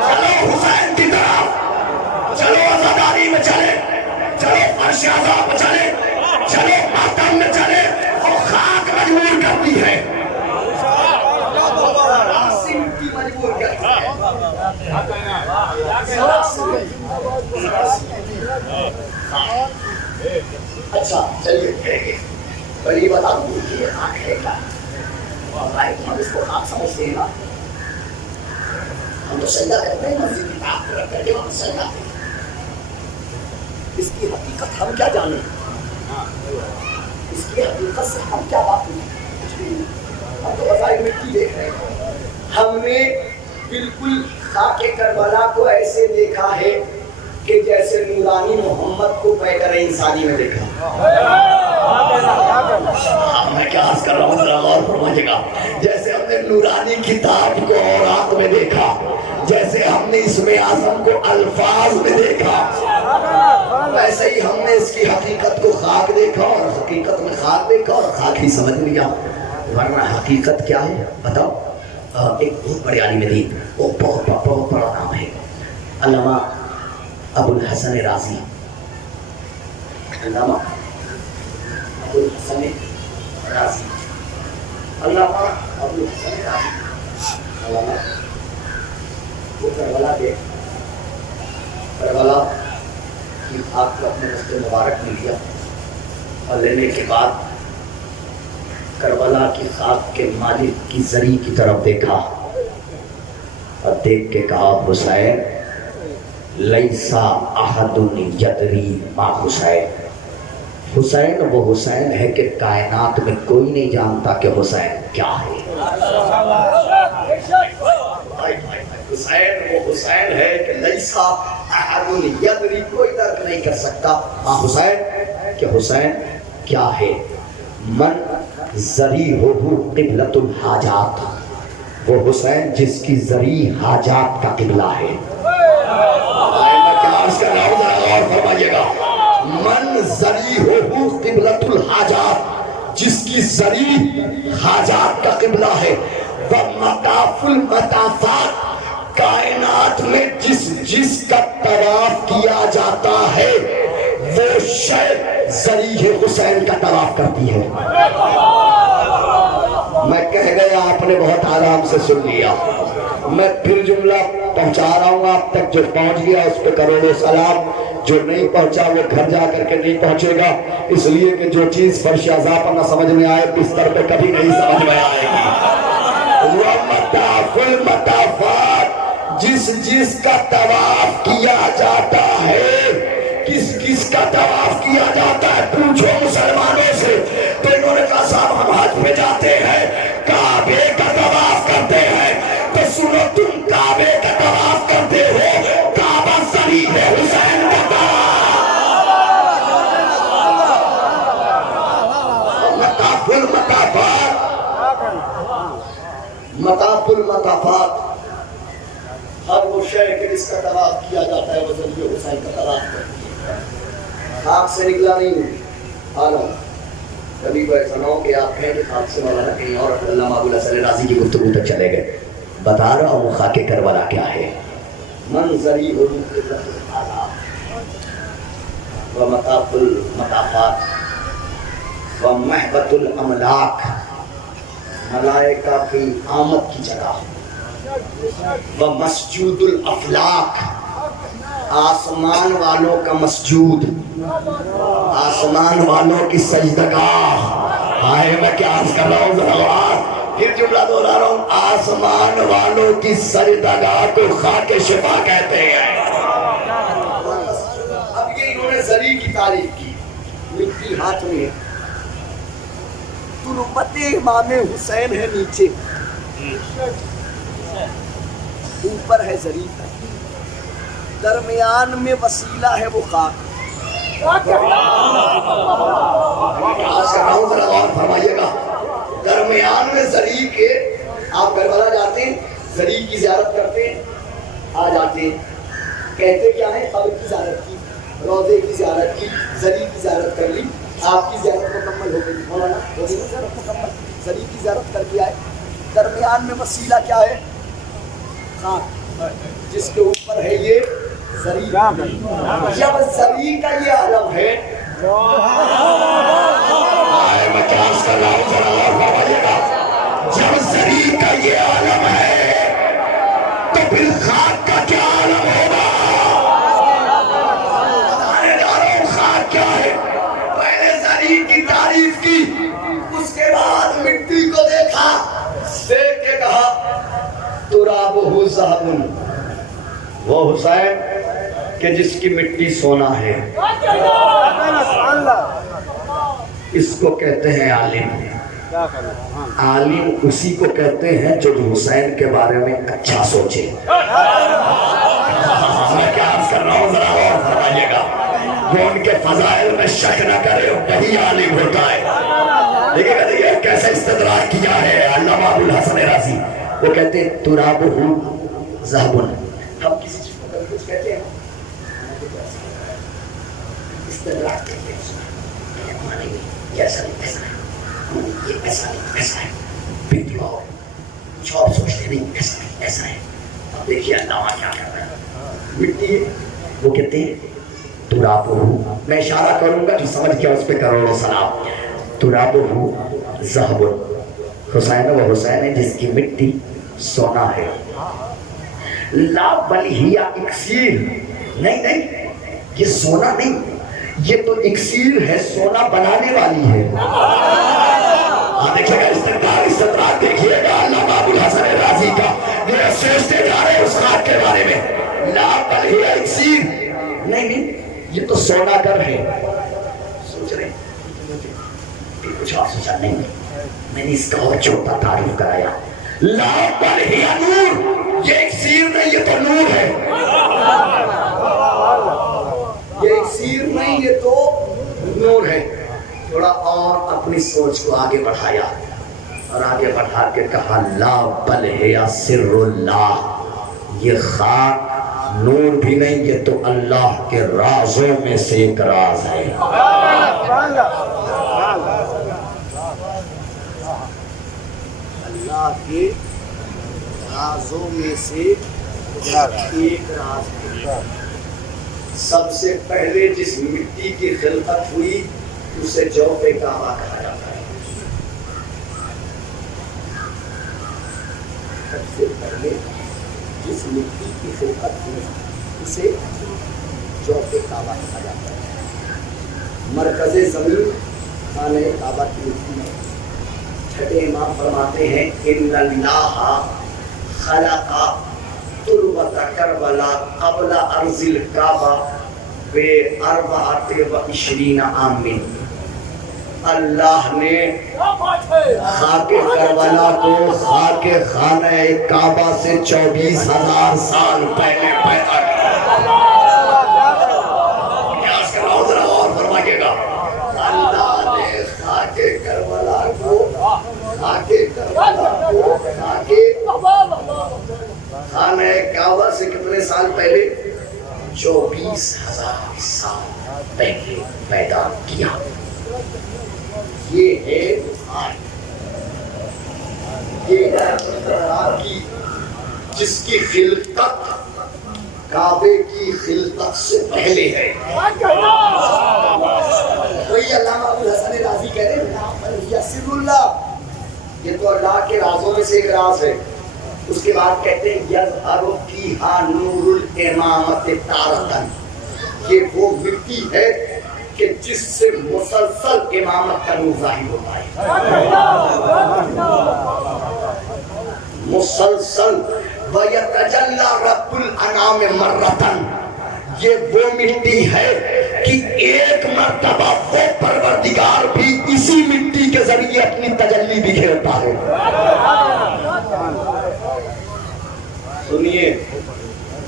چلو حسین کی طرف, چلو عزاداری میں چلے, چلو فرش عذاب میں چلے, چلو ماتم میں چلے, نورانی ہے، مجبور کرتی ہے۔ اچھا چلیے کہیں گے بڑی بتا دوں کہ آنکھ ہے کیا، ہم اس کو آنکھ سمجھتے ہیں نا، ہم تو سجدہ کرتے ہیں مسجد کی آنکھ رکھ کر کے ہم سجدہ کرتے ہیں، اس کی حقیقت ہم کیا جانیں، اس کی حقیقت سے ہم کیا بات کریں، ہم تو بظاہر مٹی دیکھ رہے ہیں، ہم نے بالکل خاک کربلا کو ایسے دیکھا ہے کہ جیسے نورانی محمد کو پیکر انسانی میں دیکھا۔ میں کیا عرض کر رہا ہوں ذرا غور فرمائیے گا، جیسے ہم نے نورانی کتاب کو اوراق میں دیکھا، جیسے ہم نے اسم اعظم کو الفاظ میں دیکھا، ویسے ہی ہم نے اس کی حقیقت کو خاک دیکھا اور حقیقت میں خاک دیکھا اور خاک ہی سمجھ لیا، ورنہ حقیقت کیا ہے بتاؤ۔ ایک بہت بڑے عالم دین، وہ بہت بڑا نام ہے علامہ ابو الحسن رازی، علامہ ابو الحسن رازی، علامہ ابو الحسن رازی، علامہ وہ کربلا کے کربلا کی خاک کو اپنے رشتے مبارک میں لیا اور لینے کے بعد کربلا کی خاک کے مالک کی زری کی طرف دیکھا اور دیکھ کے کہا حسین لیسا احد یدری ما حسین، حسین وہ حسین ہے کہ کائنات میں کوئی نہیں جانتا کہ حسین کیا ہے، حسین وہ حسین ہے کہ لیسا احد یدری، کوئی درک نہیں کر سکتا ہاں حسین کہ حسین کیا ہے۔ من ذریع ہو قبلۃ الحاجات، وہ حسین جس کی ذریع حاجات کا قبلہ ہے۔ میں کیا عرض کر رہا ہوں ذرا غور فرمائیے گا، من ذریع ہو قبلۃ الحاجات، جس کی ذریع حاجات کا قبلہ ہے، ومطاف المطافات، کائنات میں جس کا طواف کیا جاتا ہے وہ شے ذریع حسین کا طواف کرتی ہے۔ میں کہہ گیا آپ نے بہت آرام سے سن لیا، میں پھر جملہ پہنچا رہا ہوں آپ تک، جو پہنچ گیا اس پہ کروڑوں سلام، جو نہیں پہنچا وہ گھر جا کر کے نہیں پہنچے گا، اس لیے کہ جو چیز فرش اعضاء پر نہ سمجھ میں آئے بستر پہ کبھی نہیں سمجھ میں آئے گی۔ وَمَطَافُ الْمَطَافَاتِ، جس کا طواف کیا جاتا ہے، کس کا طواف کیا جاتا ہے پوچھو مسلمانوں سے، تو انہوں نے کہا صاحب ہم حج پہ جاتے ہیں کعبے کا طواف کرتے ہیں، تو سنو تم کعبے کا طواف کرتے ہو، کعبہ ذریع حسین کا طواف۔ مطاف المطافات، مطاف المطافات، ہر وہ شے کہ جس کا طواف کیا جاتا ہے وہ ذریع حسین کا طواف کرتی ہے۔ خاک سے نکلا نہیں ہوں عالم، کبھی کوئی ایسا نہ ہو کہ آپ کہیں کہ خاک سے مولانا کہیں اور علامہ ابو الحسن رازی کی گفتگو تک چلے گئے۔ بتا رہا ہوں خاک کربلا کیا ہے، من ذریع قبلۃ الحاجات ومطاف المطافات ومحبۃ الاملاک، ملائکہ کی آمد کی جگہ، ومسجود الافلاک، آسمان والوں کا مسجود، آسمان والوں کی سجدگاہ۔ آئے میں کیا عرض کر رہا ہوں ذرا غور، پھر جملہ دوہرا رہا ہوں، آسمان والوں کی سجدگاہ کو خاک شفا کہتے ہیں۔ اب یہ انہوں نے ذریع کی تعریف کی، مٹی ہاتھ میں ہے، تربت امام حسین ہے نیچے، اوپر ہے ذریع، درمیان میں وسیلہ ہے وہ خاک۔ ذرا غور فرمائیے گا، درمیان میں ذریع کے، آپ کربلا جاتے ہیں ذریع کی زیارت کرتے ہیں، آ جاتے ہیں، کہتے کیا ہے، قبر کی زیارت کی، روضے کی زیارت کی، ذریع کی زیارت کر لی، آپ کی زیارت مکمل ہو گئی، مولانا ہو گئی نا زیارت مکمل، ذریع کی زیارت کر کے آئے، درمیان میں وسیلہ کیا ہے، خاک، جس کے اوپر ہے یہ ذریع۔ جب ذریع کا یہ عالم ہے، میں کیا عرض کر رہا ہوں ذرا غور فرمائیے گا، جب زری کا یہ عالم ہے تو پھر خاک کا کیا عالم ہوگا؟ بتانے جا رہا ہوں خاک کیا ہے۔ پہلے زری کی تعریف کی، اس کے بعد مٹی کو دیکھا، دیکھ کے کہا ترابہ ذہب، وہ حسین کہ جس کی مٹی سونا ہے، اس کو کہتے ہیں عالم۔ عالم اسی کو کہتے ہیں جو حسین کے بارے میں اچھا سوچے۔ میں کیا عرض کر رہا ہوں ذرا غور فرمائیے گا، وہ ان کے فضائل میں شک نہ کرے، وہی عالم ہوتا ہے۔ دیکھیں گا یہ کیسے استدراک کیا ہے علامہ ابو الحسن رازی، وہ کہتے ہیں ترابہ ذہب۔ ہم کسی چیز کو کبھی کچھ کہتے ہیں استدراک کرتے ہیں، کیسا نہیں ایسا ہے، یہ ایسا نہیں ایسا ہے، پھر اور کچھ اور سوچتے نہیں ایسا نہیں ایسا ہے۔ اب دیکھیے علامہ کیا کر رہا ہے، مٹی ہے، وہ کہتے ہیں ترابہ، میں اشارہ کروں گا جو سمجھ کیا اس پہ کروڑوں سلام۔ ترابہ ذہب، حسین وہ حسین ہے جس کی مٹی سونا ہے۔ لا بل ہی اکسیر، نہیں نہیں یہ سونا نہیں، یہ تو اکسیر ہے، سونا بنانے والی ہے۔ دیکھیے گا استدراک دیکھیے گا علامہ ابو الحسن رازی کا، یہ سوچتے جا رہے ہیں اس خاک کے بارے میں۔ لا بل ہی اکسیر، نہیں نہیں یہ تو سونا گر ہے۔ سوچ رہے کچھ اور سوچا نہیں، میں نے اس کا اور چھوٹا تعریف کرایا۔ لا بل ہی نور، یہ اکسیر نہیں یہ تو نور ہے، یہ اکسیر نہیں یہ تو نور ہے۔ تھوڑا اور اپنی سوچ کو آگے بڑھایا اور آگے بڑھا کے کہا لا بل ہے سر اللہ، یہ خاک نور بھی نہیں یہ تو اللہ کے رازوں میں سے ایک راز ہے۔ اللہ کے رازوں میں سے ایک راز ہے۔ سب سے پہلے جس مٹی کی خلقت ہوئی اسے جوف کعبہ کہا جاتا ہے۔ سب سے پہلے جس مٹی کی خلقت ہوئی اسے جوف کعبہ کہا جاتا ہے۔ مرکز زمین خانہ کعبہ کی مٹی ہے۔ چھٹے امام فرماتے ہیں ان اللہ خلق تربت کربلا قبل ارض الکعبہ بے 24 عام، اللہ نے خاک کربلا کو خاک خانہ کعبہ سے 24,000 سال پہلے پیدا کیا۔ ذرا اور فرمائیے گا، اللہ نے خاک کربلا کو خانہ کعبہ سے کتنے سال پہلے؟ 24,000 سال پہلے پیدا کیا۔ یہ ہے اللہ کی جس کی خلقت کعبے کی خلقت سے پہلے ہے۔ وہی علامہ ابو الحسن رازی کہتے ہیں یسر اللہ، یہ تو اللہ کے رازوں میں سے ایک راز ہے۔ اس کے بعد کہتے ہیں یظہر فیہا نور الامامت تارتن، یہ وہ مٹی ہے کہ جس سے مسلسل امامت کا نور ظاہر ہوتا ہے، مسلسل۔ وَيَتَجَلَّى رَبُّ الْأَنَامِ مَرَّةً، یہ وہ مٹی ہے کہ ایک مرتبہ وہ پروردگار بھی اسی مٹی کے ذریعے اپنی تجلی بکھیرتا ہے۔ سنیے،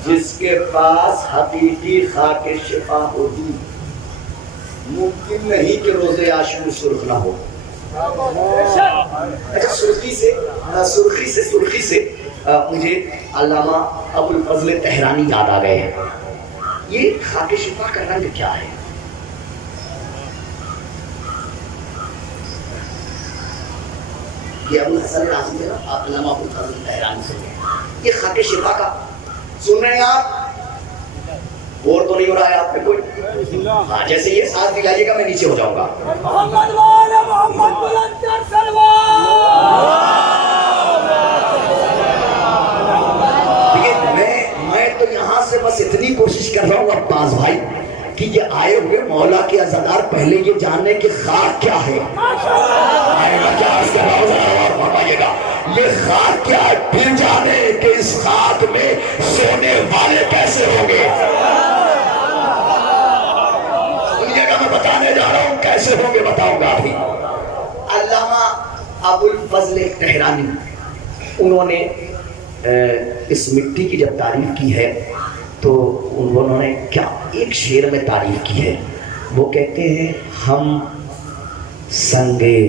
جس کے پاس حقیقی خاک شفا ہوگی ممکن نہیں کہ روز عاشور سرخ نہ ہو۔ اچھا سرخی سے مجھے علامہ ابو الفضل تہرانی یاد آ گئے ہیں۔ یہ خاک شفا کا رنگ کیا ہے؟ یہ ابو الحسن رازی ہے نا، علامہ ابو الفضل تہرانی سے یہ خاک شفا کا سن رہے ہیں آپ؟ غور تو نہیں ہو رہا ہے آپ پہ کوئی؟ ہاں جیسے یہ ساتھ دلائیے گا میں نیچے ہو جاؤں گا۔ محمد والا محمد بلند کر سلوات۔ کوشش کر رہا ہوں عباس بھائی کہ یہ آئے ہوئے مولا کے عزادار پہلے یہ جاننے کہ خاک کیا ہے. یہ خاک کیا ہے پھر جانے کہ اس خاک میں سونے والے کیسے ہوں گے. سنیے گا میں بتانے جا رہا ہوں کیسے ہوں گے بتاؤں گا ابھی. علامہ ابو الفضل تہرانی انہوں نے اس مٹی کی جب تعریف کی ہے تو انہوں نے کیا ایک شعر میں تعریف کی ہے. وہ کہتے ہیں ہم سنگے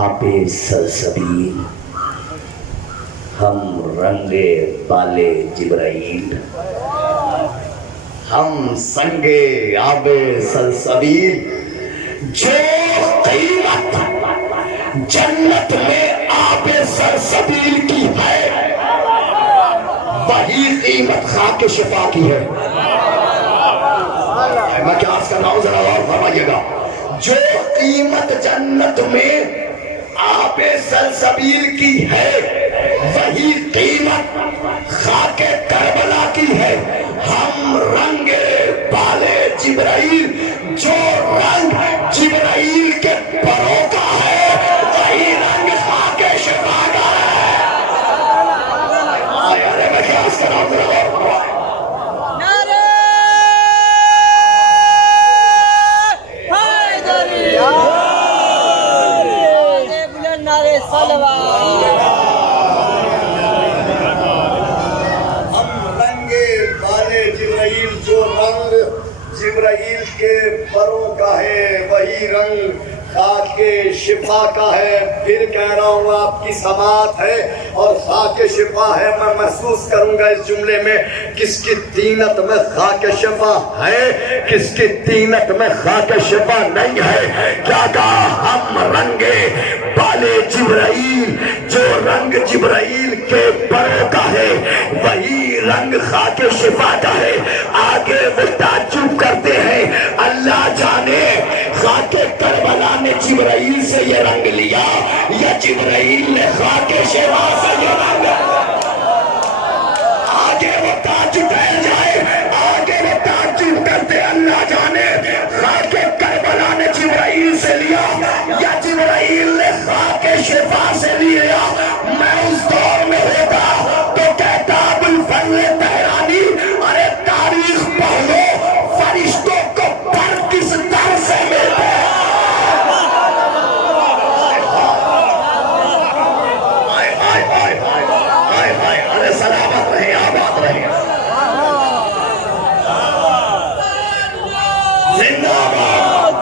آب سلسبیل ہم رنگے بالے جبرائیل. ہم سنگے آب سلسبیل جو قیمت جنت میں آب سلسبیل کی ہے وہی قیمت خاک شفا کی ہے. میں کیا عرض کر رہا ہوں ذرا اور فرمائیے گا. جو قیمت جنت میں آب سلسبیل کی ہے وہی قیمت خاک کربلا کی ہے. ہم رنگ بالے جبرائیل جو رنگ جبرائیل کے پروں کا ہے وہی رنگ خاک شفا کا ہے. میں کیا عرض کر رہا ہوں ذرا اور فرمائیے. جبرائیل کے پروں کا ہے وہی رنگ خاک شفا کا ہے. پھر کہہ رہا ہوں آپ کی سماعت ہے اور خاک شفا ہے. میں محسوس کروں گا اس جملے میں کس کی طینت میں خاک شفا ہے کس کی طینت میں خاک شفا نہیں ہے. کیا کہا ہم رنگے بالے جبرائیل جو رنگ جبرائیل کے پروں کا ہے وہی رنگ خاک شفا کا ہے. آگے وہ تعجب کرتے ہیں اللہ جانے خاک کربلا نے جبرائیل سے یہ رنگ لیا یا جبرائیل نے خاک شفا سے یہ رنگ. آگے وہ تعجب پھیل جائے. آگے وہ تعجب کرتے اللہ جانے خاک کربلا نے جبرائیل سے لیا یا جبرائیل نے خاک شفا سے لیا. میں اس دور میں ہوتا تو کہتا ابو الفضل تہرانی ارے تاریخ پڑھ لو فرشتوں کو پر کس در سے ملتے ہیں. ارے سلامت رہے آباد رہے زندہ باد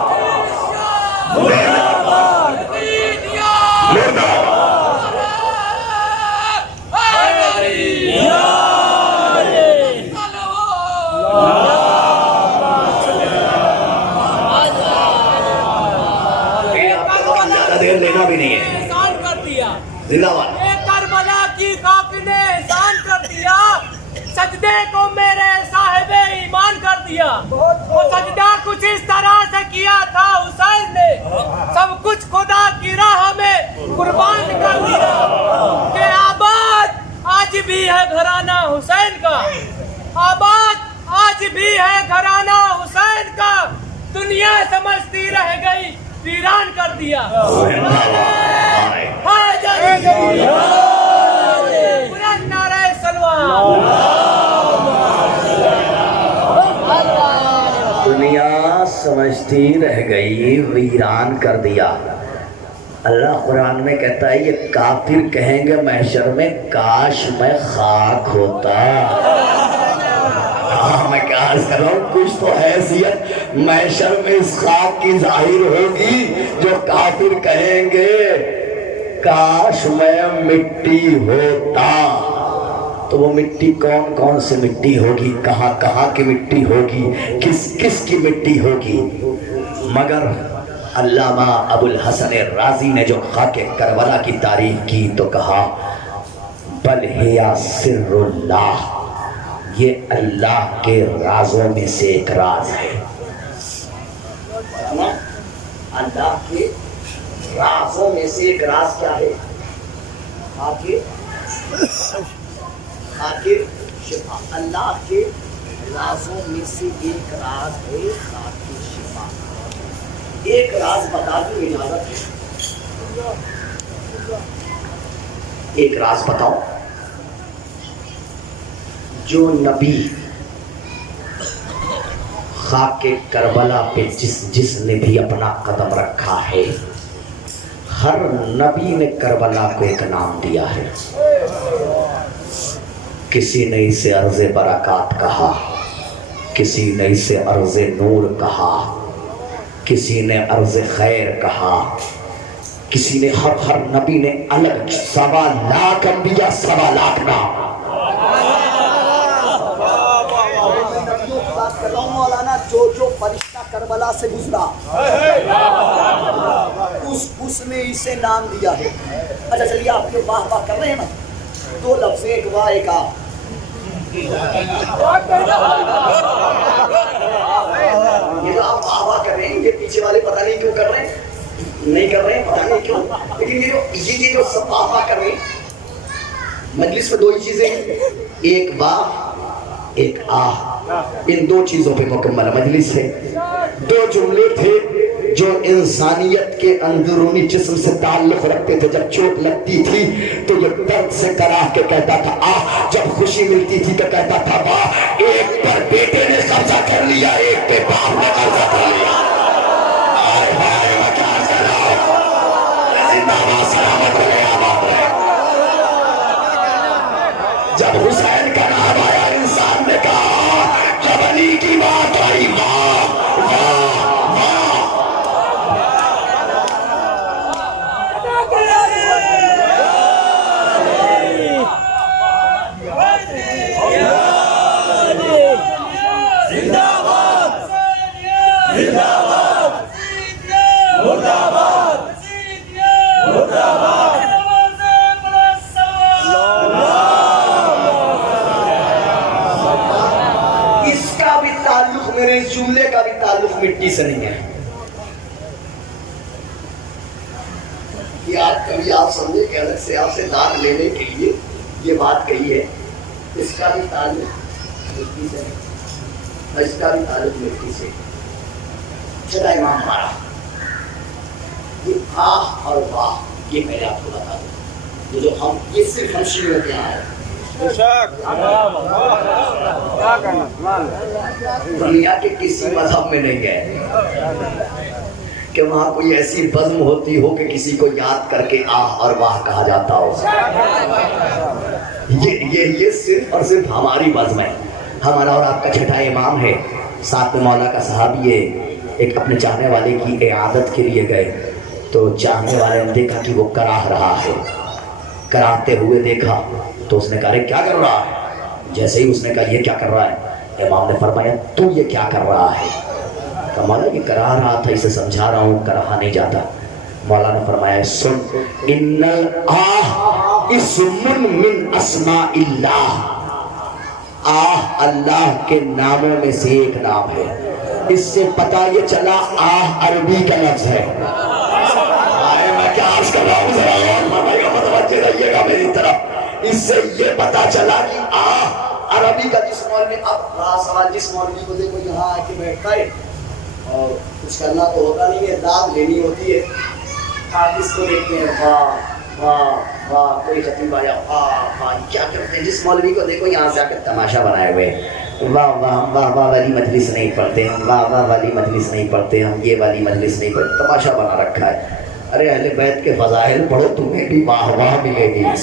لینا بھی نہیں ہے. زندہ باد. کربلا کی خاک نے احسان کر دیا سجدے کو میرے صاحب ایمان کر دیا. وہ سجدہ کچھ اس طرح سے کیا تھا حسین نے سب کچھ خدا کی راہ میں قربان کر دیا کہ آباد آج بھی ہے گھرانہ حسین کا. آباد آج بھی ہے گھرانہ حسین کا. دنیا سمجھتی رہ گئی ویران کر دیا. دنیا سمجھتی رہ گئی ویران کر دیا. اللہ قرآن میں کہتا ہے یہ کافر کہیں گے محشر میں کاش میں خاک ہوتا. میں کیا عرض کر رہا ہوں کچھ تو حیثیت محشر میں اس خاک کی ظاہر ہوگی جو کافر کہیں گے کاش میں مٹی ہوتا. تو وہ مٹی کون کون سی مٹی ہوگی کہاں کہاں کی مٹی ہوگی کس کس کی مٹی ہوگی. مگر علامہ ابو الحسن رازی نے جو خاک کربلا کی تعریف کی تو کہا بل ہیا سر اللہ یہ اللہ کے رازوں میں سے ایک راز ہے. اللہ کے رازوں میں سے ایک راز کیا ہے؟ آخر شفا. اللہ کے رازوں میں سے ایک راز ہے خاک شفا. ایک راز بتا دوں اجازت ہے؟ ایک راز بتاؤ. جو نبی خاک کربلا پہ جس نے بھی اپنا قدم رکھا ہے، ہر نبی نے کربلا کو ایک نام دیا ہے. کسی نے اسے عرض برکات کہا، کسی نے اسے عرض نور کہا، کسی نے عرض خیر کہا، کسی نے ہر نبی نے الگ 1.25 لاکھ انبیاء 1.25 لاکھ نام. بات کر رہا ہوں مولانا، جو فرشتہ کربلا سے گزرا اس نے اسے نام دیا ہے. اچھا چلیے آپ کے واہ واہ کر رہے ہیں نا، 2 لفظ ایک واہ ایک آ. یہ جو آپ واہ واہ کر رہے ہیں، یہ پیچھے والے پتہ نہیں کیوں کر رہے ہیں، نہیں کر رہے ہیں پتہ نہیں کیوں، لیکن یہ جو سب واہ واہ کر رہے ہیں. مجلس میں 2 ہی چیزیں ہیں، ایک واہ ایک آہ. ان 2 چیزوں پہ مکمل مجلس ہے. 2 جملے تھے جو انسانیت کے اندرونی جسم سے تعلق رکھتے تھے. جب چوٹ لگتی تھی تو یہ درد سے کراہ کے کہتا تھا آہ، جب خوشی ملتی تھی تو کہتا تھا واہ. ایک پر بیٹے نے قبضہ کر لیا، ایک پہ باپ نے قبضہ کر لیا. سلامت رہے، آباد رہے. جب حسین کا نام آیا انسان نے کہا، جب علی کی بات آئی واہ واہ واہ. میرے اس جملے کا بھی تعلق مٹی سے نہیں ہے. یار کبھی آپ سمجھے کہ الگ سے آپ سے داد لینے کے لیے یہ بات کہی ہے. اس کا بھی تعلق مٹی سے نہیں، اس کا بھی تعلق مٹی سے. چلا امام ہمارا یہ آہ اور واہ، یہ پہلے آپ کو بتا دوں. جو ہم یہ صرف ہم شیعوں کے یہاں ہے، دنیا کے کسی مذہب میں نہیں گئے کہ وہاں کوئی ایسی بزم ہوتی ہو کہ کسی کو یاد کر کے آہ اور واہ کہا جاتا ہو. یہ صرف اور صرف ہماری بزم ہے. ہمارا اور آپ کا چھٹا امام ہے. ساتھ میں مولا کا صحابی ہے. ایک اپنے چاہنے والے کی اعادت کے لیے گئے تو چاہنے والے نے دیکھا کہ وہ کراہ رہا ہے. کراہتے ہوئے دیکھا تو اس نے کہا کیا کر رہا ہے. جیسے ہی اس نے کہا یہ کیا کر رہا ہے، امام نے فرمایا تو یہ کیا کر رہا ہے. کہ مولا یہ کرا رہا تھا، اسے سمجھا رہا ہوں، کراہا نہیں جاتا. مولا نے فرمایا سن، ان الآہ اسم من اسماء اللہ. آہ اللہ کے ناموں میں سے ایک نام ہے. اس سے پتہ یہ چلا آہ عربی کا لفظ ہے. میں کیا عرض کر رہا ہوں، ذرا غور فرمائیے گا، متوجہ رہیے گا میری طرف. اس سے یہ پتا چلا کہ آہ عربی کا جس مولوی، اب بڑا سوال، جس مولوی کو دیکھو یہاں آ کے بیٹھتا ہے اور کچھ کرنا تو ہوتا نہیں ہے، داد لینی ہوتی ہے. آپ اس کو دیکھتے ہیں واہ واہ واہ، کوئی خطیب آیا واہ واہ، کیا کرتے ہیں. جس مولوی کو دیکھو یہاں سے آ کے تماشا بنائے ہوئے، واہ واہ واہ واہ والی مجلس نہیں پڑھتے ہم، واہ واہ والی مجلس نہیں پڑھتے ہم، یہ والی مجلس نہیں پڑھتے، تماشا بنا رکھا ہے. ارے اہل بیت کے فضائل پڑھو، تمہیں بھی واہ واہ ملے گی. میں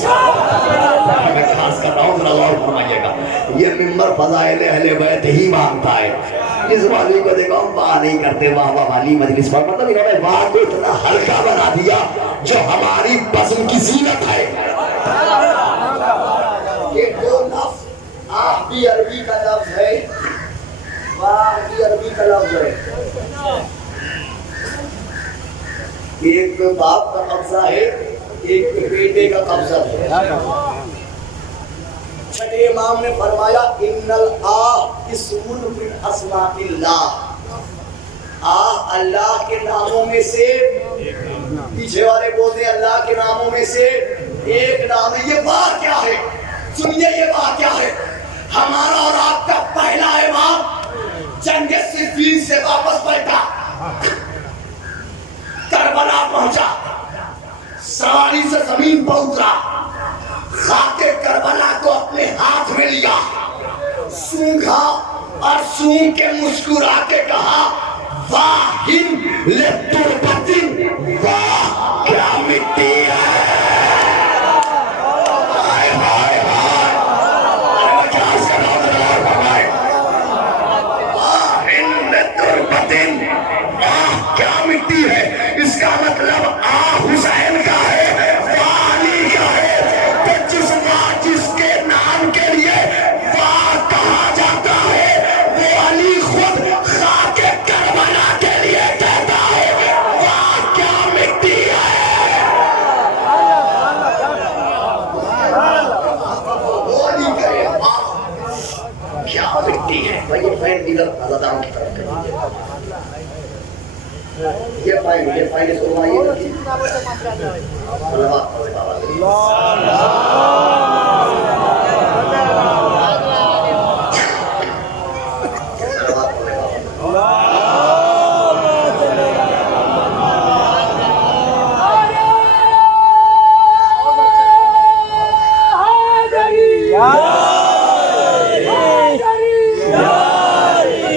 خاص کر رہا ہوں، ذرا غور فرمائیے گا. یہ ممبر فضائل اہل بیت ہی مانگتا ہے. جس والی کو دیکھو ہم واہ نہیں کرتے، واہ واہ والی مجلس پر، مطلب انہوں نے واہ کو اتنا ہلکا بنا دیا جو ہماری بزم کی زینت ہے. یہ 2 لفظ، آہ بھی عربی کا لفظ ہے، واہ بھی عربی کا لفظ ہے. ایک باپ کا قبضہ ہے، ایک بیٹے کا قبضہ ہے. چھٹے امام نے فرمایا ان الآہ اسم من اسماء اللہ. آہ اللہ کے ناموں میں سے، پیچھے والے بولتے ہیں اللہ کے ناموں میں سے ایک نام ہے. یہ واہ کیا ہے؟ سنیے یہ واہ کیا ہے. ہمارا اور آپ کا پہلا امام جنگ صفین سے واپس پلٹا، کربلا پہنچا، سواری سے زمین پر اترا، خاک کربلا کو اپنے ہاتھ میں لیا، سونگھا اور سونگ کے مسکرا کے کہا واہ لتربتن، واہ کیا مٹی ہے، ہائے ہائے ہائے، واہ لتربتن، واہ کیا مٹی ہے، اس کا مطلب آ حسین کا ہے، واہ علی کا ہے، کہ جس ماں جس کے نام کے لیے واہ کہا جاتا ہے وہ علی خود خاک کربلا کے لیے کہتا ہے واہ کیا مٹی ہے، وہ علی کہے واہ کیا مٹی ہے۔ بھائی یہ فائن دیگر آزادان کی طرف کریے، یہ فائن اس کو مائیے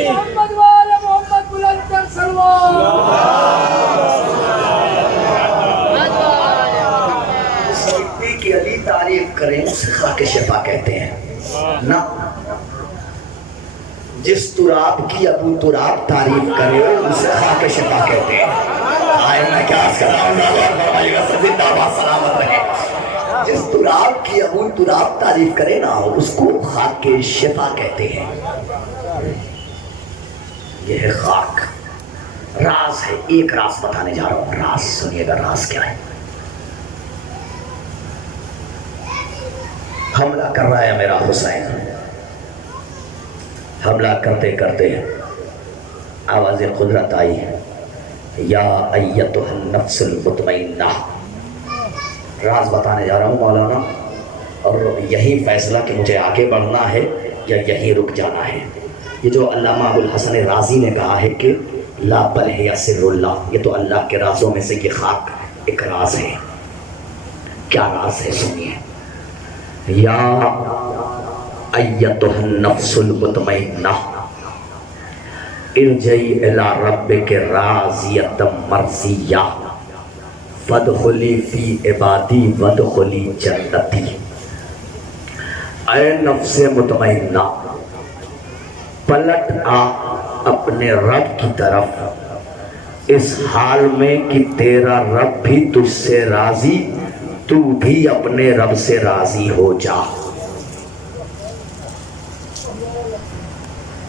محمد والا محمد بلند تر سلوان۔ کی علی تعریف کریں اسے خاک شفا کہتے ہیں نا، جس تراب کی ابو تراب تعریف کرے اسے خاک شفا کہتے ہیں۔ آئے میں کیا عرض کر رہا ہوں، زندہ باد سلامت رہے۔ جس تراب کی ابو تراب تعریف کرے نا اس کو خاک شفا کہتے ہیں۔ یہ ہے خاک، راز ہے، ایک راز بتانے جا رہا ہوں، راز سنیے گا، راز کیا ہے۔ حملہ کر رہا ہے میرا حسین، حملہ کرتے کرتے آواز قدرت آئی، یا ایتها النفس المطمئنہ۔ راز بتانے جا رہا ہوں مولانا، اور یہی فیصلہ کہ مجھے آگے بڑھنا ہے یا یہی رک جانا ہے۔ یہ جو علامہ ابو الحسن رازی نے کہا ہے کہ لا بل ہے سر اللہ، یہ تو اللہ کے رازوں میں سے یہ خاک ایک راز ہے۔ کیا راز ہے سنیے، یا ایتها النفس المطمئنہ ارجعی الی ربک راضیۃ مرضیہ فادخلی فی عبادی وادخلی جنتی۔ اے نفس مطمئنہ پلٹ آ اپنے رب کی طرف اس حال میں کہ تیرا رب بھی تجھ سے راضی، تو بھی اپنے رب سے راضی ہو جا۔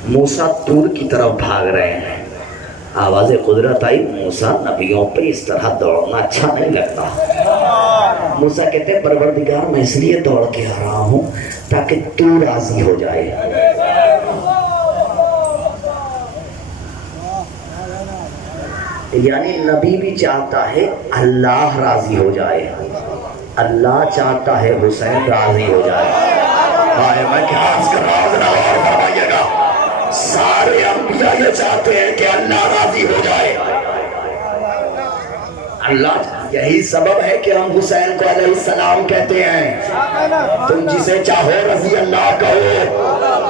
موسیٰ طور کی طرف بھاگ رہے ہیں، آواز قدرت آئی، موسیٰ نبیوں پہ اس طرح دوڑنا اچھا نہیں لگتا۔ موسیٰ کہتے ہیں پروردگار میں اس لیے دوڑ کے آ رہا ہوں تاکہ تو راضی ہو جائے۔ یعنی نبی بھی چاہتا ہے اللہ راضی ہو جائے، اللہ چاہتا ہے حسین راضی ہو جائے۔ میں کیا عرض کر رہا ہوں، ذرا غور فرمائیے گا، سارے انبیاء یہ چاہتے ہیں کہ اللہ راضی ہو جائے۔ اللہ، یہی سبب ہے کہ ہم حسین کو علیہ السلام کہتے ہیں۔ تم جسے چاہو رضی اللہ کہو،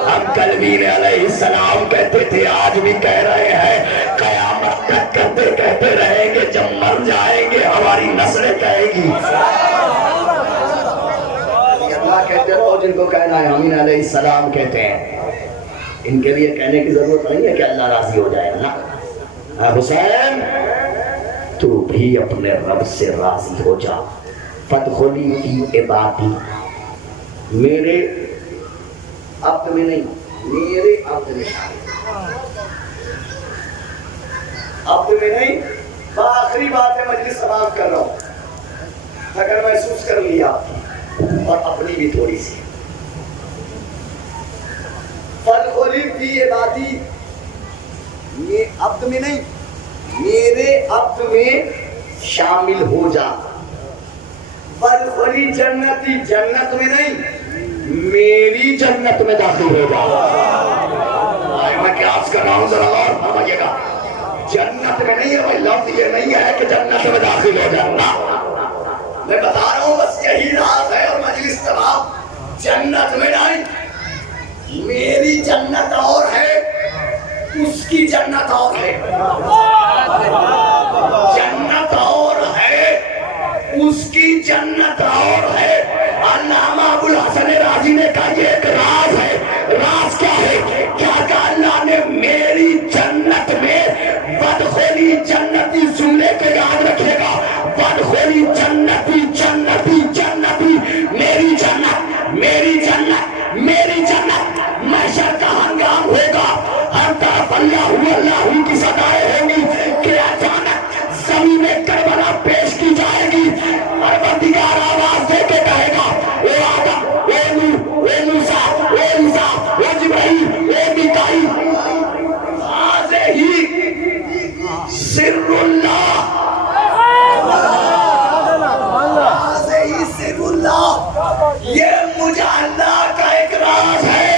ہم کلوین علیہ السلام کہتے تھے، آج بھی کہہ رہے ہیں، قیامت تک کہتے کہتے رہیں گے، جب مر جائیں گے ہماری نسلیں کہے گی۔ اللہ کہتے ہو جن کو کہنا ہے، امین علیہ السلام کہتے ہیں، ان کے لیے کہنے کی ضرورت نہیں ہے کہ اللہ راضی ہو جائے نا۔ حسین تو بھی اپنے رب سے راضی ہو جا، فادخلی فی عبادی، میرے عبد میں نہیں، میرے عبد میں، عبد میں نہیں۔ آخری بات ہے، مجلس سماعت کر رہا ہوں، اگر محسوس کر لیا اور اپنی بھی تھوڑی سی، فادخلی فی عبادی، یہ عبد میں نہیں، میرے عبد میں شامل ہو جا۔ فادخلی جنتی، جنت میں نہیں، میری جنت میں داخل ہو جا. میں قیاس کر رہا ہوں, ذرا غور فرمائیے گا. جنت میں نہیں ہے بھائی, لفظ یہ نہیں ہے کہ جنت میں داخل ہو جانا. میں بتا رہا ہوں بس یہی راز ہے. اور مجلس تمام جنت میں نہیں, میری جنت اور ہے, اس کی جنت اور ہے. جنت اور ہے, اس کی جنت اور ہے. علامہ ابو الحسن رازی نے کہا یہ ایک راز ہے. راز کیا ہے؟ کیا کہا اللہ نے میری جنت میں بدخولی جنتی سننے کے یاد رکھے گا. بدخولی جنتی جنتی جنتی, میری جنت میری جنت میری جنت. محشر کا ہنگام ہوگا, ہر طرف اللہ کی صدائیں ہوں گی کہ اچانک زمین کربلا پیش کی جائے گی. پروردگار آواز دے کے کہے گا, اے آدم, اے نوح, اے موسیٰ, اے عیسیٰ, اے جبرائیل, اے میکائیل, ہذہ سر اللہ, ہذہ سر اللہ, یہ مجھے اللہ کا ایک راز ہے.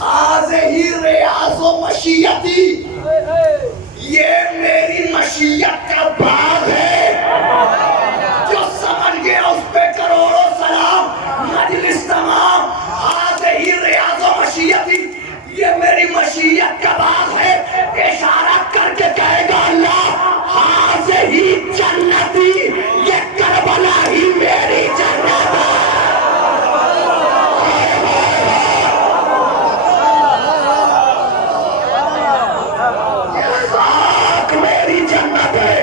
ہذہ ریاض و مشیتی, یہ میری مشیت کا باغ ہے. جو سمجھ گیا اس پہ کروڑوں سلام. مجلس تمام, ہذہ ریاض و مشیتی, یہ میری مشیت کا باغ ہے. اشارہ کر کے کہے گا اللہ, ہذہ جنتی, یہ کربلا ہی میری جنت ہے. میری جنت ہے.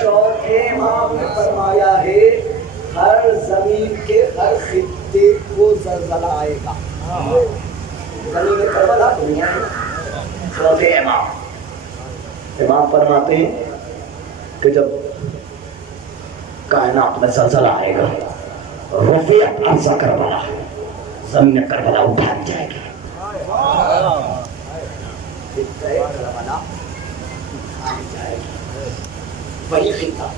چوتھے امام نے فرمایا ہے ہر زمین کے ہر خطے کو زلزلہ آئے گا. زمین کربلا دنیا ہے. چوتھے امام فرماتے ہیں کہ جب کائنات میں زلزلہ آئے گا, رفعت ارض کربلا, زمین کربلا اٹھا جائے گی. کربلا اٹھا جائے گی. وہی خطہ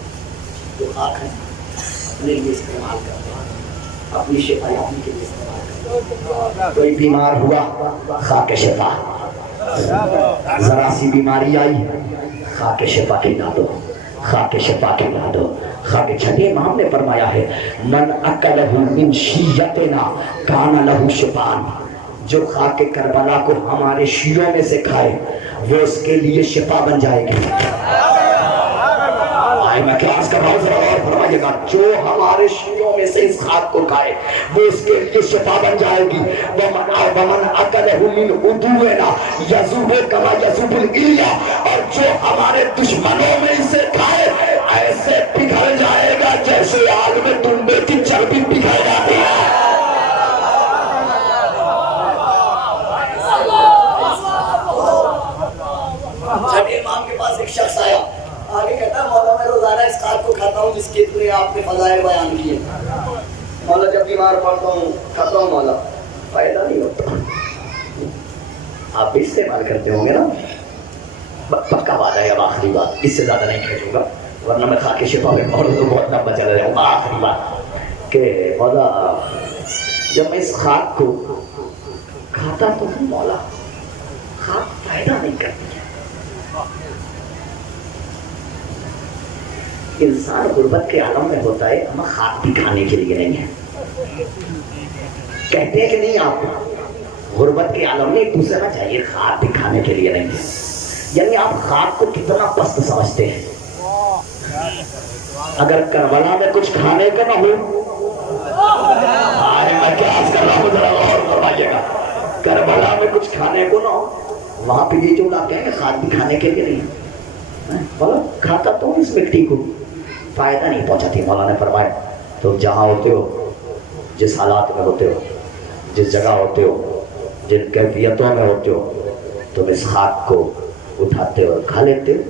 جو خاک ہے اپنے لیے استعمال کرتے ہیں, اپنی شفا یابی کے لیے استعمال کرتے ہیں. کوئی بیمار ہوا, خاک شفا. ذرا سی بیماری آئی, خاک شفا کھلا دو, خاک شفا کھلا دو. خاک. چھٹے امام نے فرمایا ہے من اکلہ من شیعتنا کان لہ شفان, جو خاک کربلا کو ہمارے شیعوں میں سے کھائے وہ اس کے لیے شفا بن جائے گی. میں کلاس کر رہا ہوں, ذرا غور فرمائیے گا. جو ہمارے شیعوں میں سے اس خاک کو کھائے وہ اس کے لیے شفا بن جائے گی. ومن اکلہ من عدونا یذوب کما یذوب الایلیا, اور جو ہمارے دشمنوں میں اسے کھائے ایسے پگھل جائے گا جیسے آگ میں تنبے کی چربی پگھل جاتی ہے. چھٹے امام کے پاس ایک شخص آیا, آگے کہتا ہے مولا میں روزانہ اس خاک کو کھاتا ہوں جس کے اتنے آپ نے فضائل بیان کیے. مولا جب بیمار پڑتا ہوں کھاتا ہوں, مولا فائدہ نہیں ہوتا. آپ بھی استعمال کرتے ہوں گے نا, پکا وعدہ ہے. اب آخری بات, اس سے زیادہ نہیں کھینچوں گا ورنہ میں خاک شفا میں تو بہت لمبا چلا جاؤں گا. آخری بات کہ مولا جب میں اس خاک کو کھاتا تو ہوں, مولا خاک فائدہ نہیں کرتی ہے. انسان غربت کے عالم میں ہوتا ہے, ہم خاک بھی کھانے کے لیے نہیں ہے. کہتے ہیں کہ نہیں, آپ غربت کے عالم میں ایک دوسرے میں چاہیے, خاک بھی کھانے کے لیے نہیں ہے. یعنی آپ خاک کو کتنا پست سمجھتے ہیں. اگر کربلا میں کچھ کھانے کا نہ ہو, میں کیا عرض کر رہا ہوں, ذرا غور فرمائیے گا. کربلا میں کچھ کھانے کو نہ ہو, وہاں پہ یہ جو لاتے ہیں خاک بھی کھانے کے لیے نہیں ہے. کھاتا تو اس مٹی کو, فائدہ نہیں پہنچاتی. مولانا نے فرمایا تم جہاں ہوتے ہو, جس حالات میں ہوتے ہو, جس جگہ ہوتے ہو, جن کیفیتوں میں ہوتے ہو, تم اس خاک کو اٹھاتے ہو اور کھا لیتے ہو.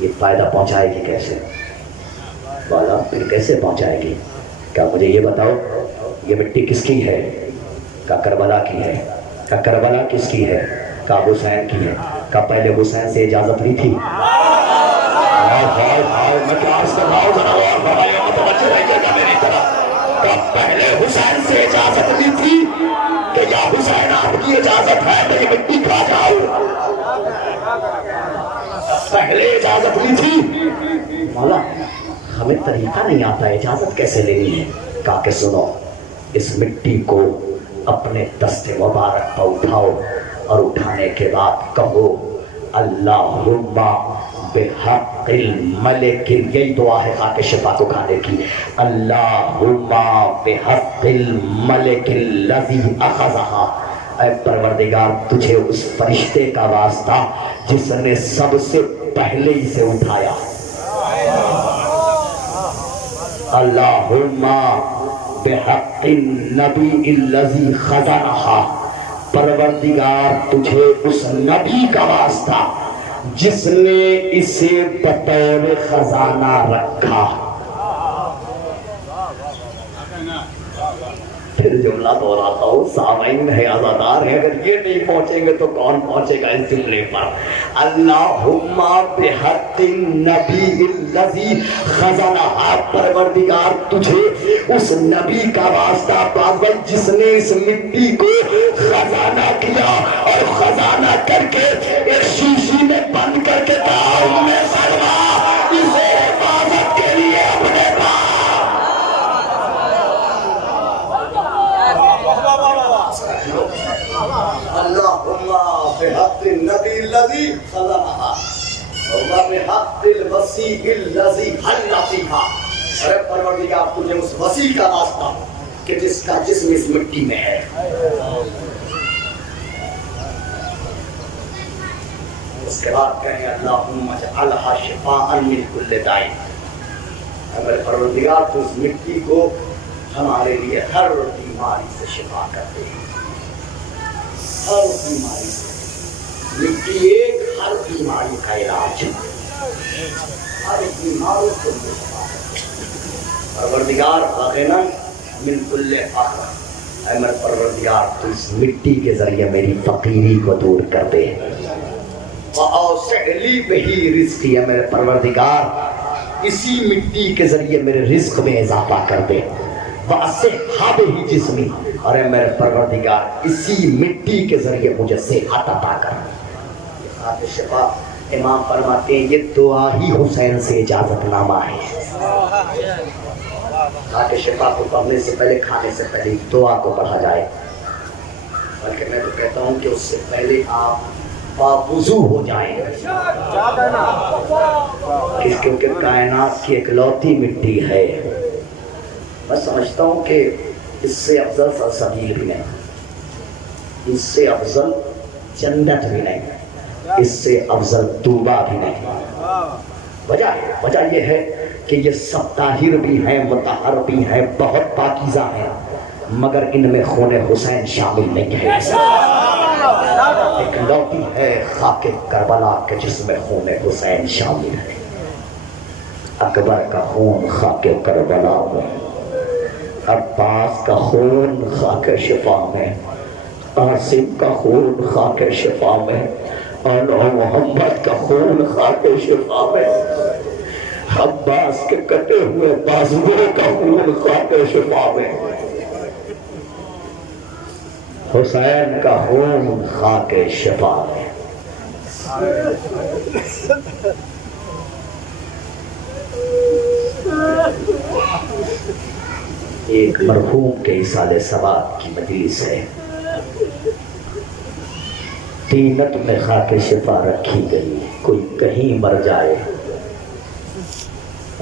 یہ فائدہ پہنچائے گی کیسے؟ مولا پھر کیسے پہنچائے گی؟ کیا مجھے یہ بتاؤ, یہ مٹی کس کی ہے؟ کا کربلا کی ہے، کا کربلا کس کی ہے، کا حسین کی ہے، کا پہلے حسین سے اجازت لی تھی؟ میں کیا عرض کر رہا ہوں، ذرا اور فرمائیے، متوجہ رہیے گا میری طرف۔ کا پہلے حسین سے اجازت لی تھی کہ یا حسین آپ کی اجازت ہے تو یہ مٹی کھا جاؤ؟ پہلے اجازت لی تھی؟ مولا ہمیں طریقہ نہیں آتا اجازت کیسے لینی ہے۔ کہا کہ سنو، اس مٹی کو اپنے دست مبارک پر اٹھاؤ اور اٹھانے کے بعد کہو اللہم بحق الملک، یہی دعا ہے خاک شفا کو کھانے کی، اللہم بحق الملک الذی اخذہا، اے پروردگار تجھے اس فرشتے کا واسطہ جس نے سب سے پہلے اسے اٹھایا، اللہم بحق النبی الذی خزنہا، پروردگار تجھے اس نبی کا واسطہ جس نے اسے بطور خزانہ رکھا۔ پھر جملہ دہراتا ہوں، سامعین ہے عزادار ہے، اگر یہ نہیں پہنچیں گے تو کون پہنچے گا اس جملے پر؟ اللہم بحق النبی الذی خزنہا، پروردگار تجھے اس نبی کا واسطہ بابا جس نے اس مٹی کو خزانہ کیا اور خزانہ کر کے ایک شیشی میں بند کر کے کہا میں سلمہ اسے حفاظت کے لیے اپنے اللہم بحق النبی الذی خزنہا وبحق الوسیع الذی حل فیہا، ارے پروردگار تجھے اس وسیع کا واسطہ کہ جس کا جسم اس مٹی میں ہے۔ اس کے بعد کہیں اللہم اجعلھا شفاء من کل داء، اگر پروردگار تو اس مٹی کو ہمارے لیے ہر بیماری سے شفا کر دے، ہر بیماری سے۔ مٹی ایک ہر بیماری کا علاج، ہر بیماری کو شفا کر دے۔ پروردگار غنی من کل فقر، اے میرے پروردگار تو اس مٹی کے ذریعے میری فقیری کو دور کر دے۔ وَأَوْسِعْ لِي بِهِ رِزْقِي، اے میرے پروردگار اسی مٹی کے ذریعے میرے رزق میں اضافہ کر دے۔ وَأَصِحَّ بِهِ جِسْمِي، اور اے میرے پروردگار اسی مٹی کے ذریعے مجھے صحت عطا کر۔ خاک شفا امام فرماتے ہیں یہ دعا ہی حسین سے اجازت نامہ ہے۔ خاک شفا کو پڑھنے سے پہلے، کھانے سے پہلے دعا کو پڑھا جائے، بلکہ میں تو کہتا ہوں کہ اس سے پہلے آپ باوضو ہو جائیں، کیونکہ کائنات کی اکلوتی مٹی ہے۔ میں سمجھتا ہوں کہ اس سے افضل سلسبیل بھی نہیں، اس سے افضل جنت بھی نہیں، اس سے افضل توبہ بھی نہیں۔ وجہ یہ ہے کہ یہ سب طاہر بھی ہیں، مطہر بھی ہیں، بہت پاکیزہ ہیں، مگر ان میں خون حسین شامل نہیں ہے۔ ایک لوٹی ہے خاک کربلا کے جس میں خون حسین شامل ہے۔ اکبر کا خون خاک کربلا میں، عباس کا خون خاک شفا میں، قاسم کا خون خاک شفا میں، اور محمد کا خون خاک شفا میں، عباس کے کٹے ہوئے بازوؤں کا خون خاک شفا میں، حسین کا خون خاک شفا میں۔ ایک مرحوم کے اصالِ ثواب کی مجلس ہے، تینت میں خاک شفا رکھی گئی، کوئی کہیں مر جائے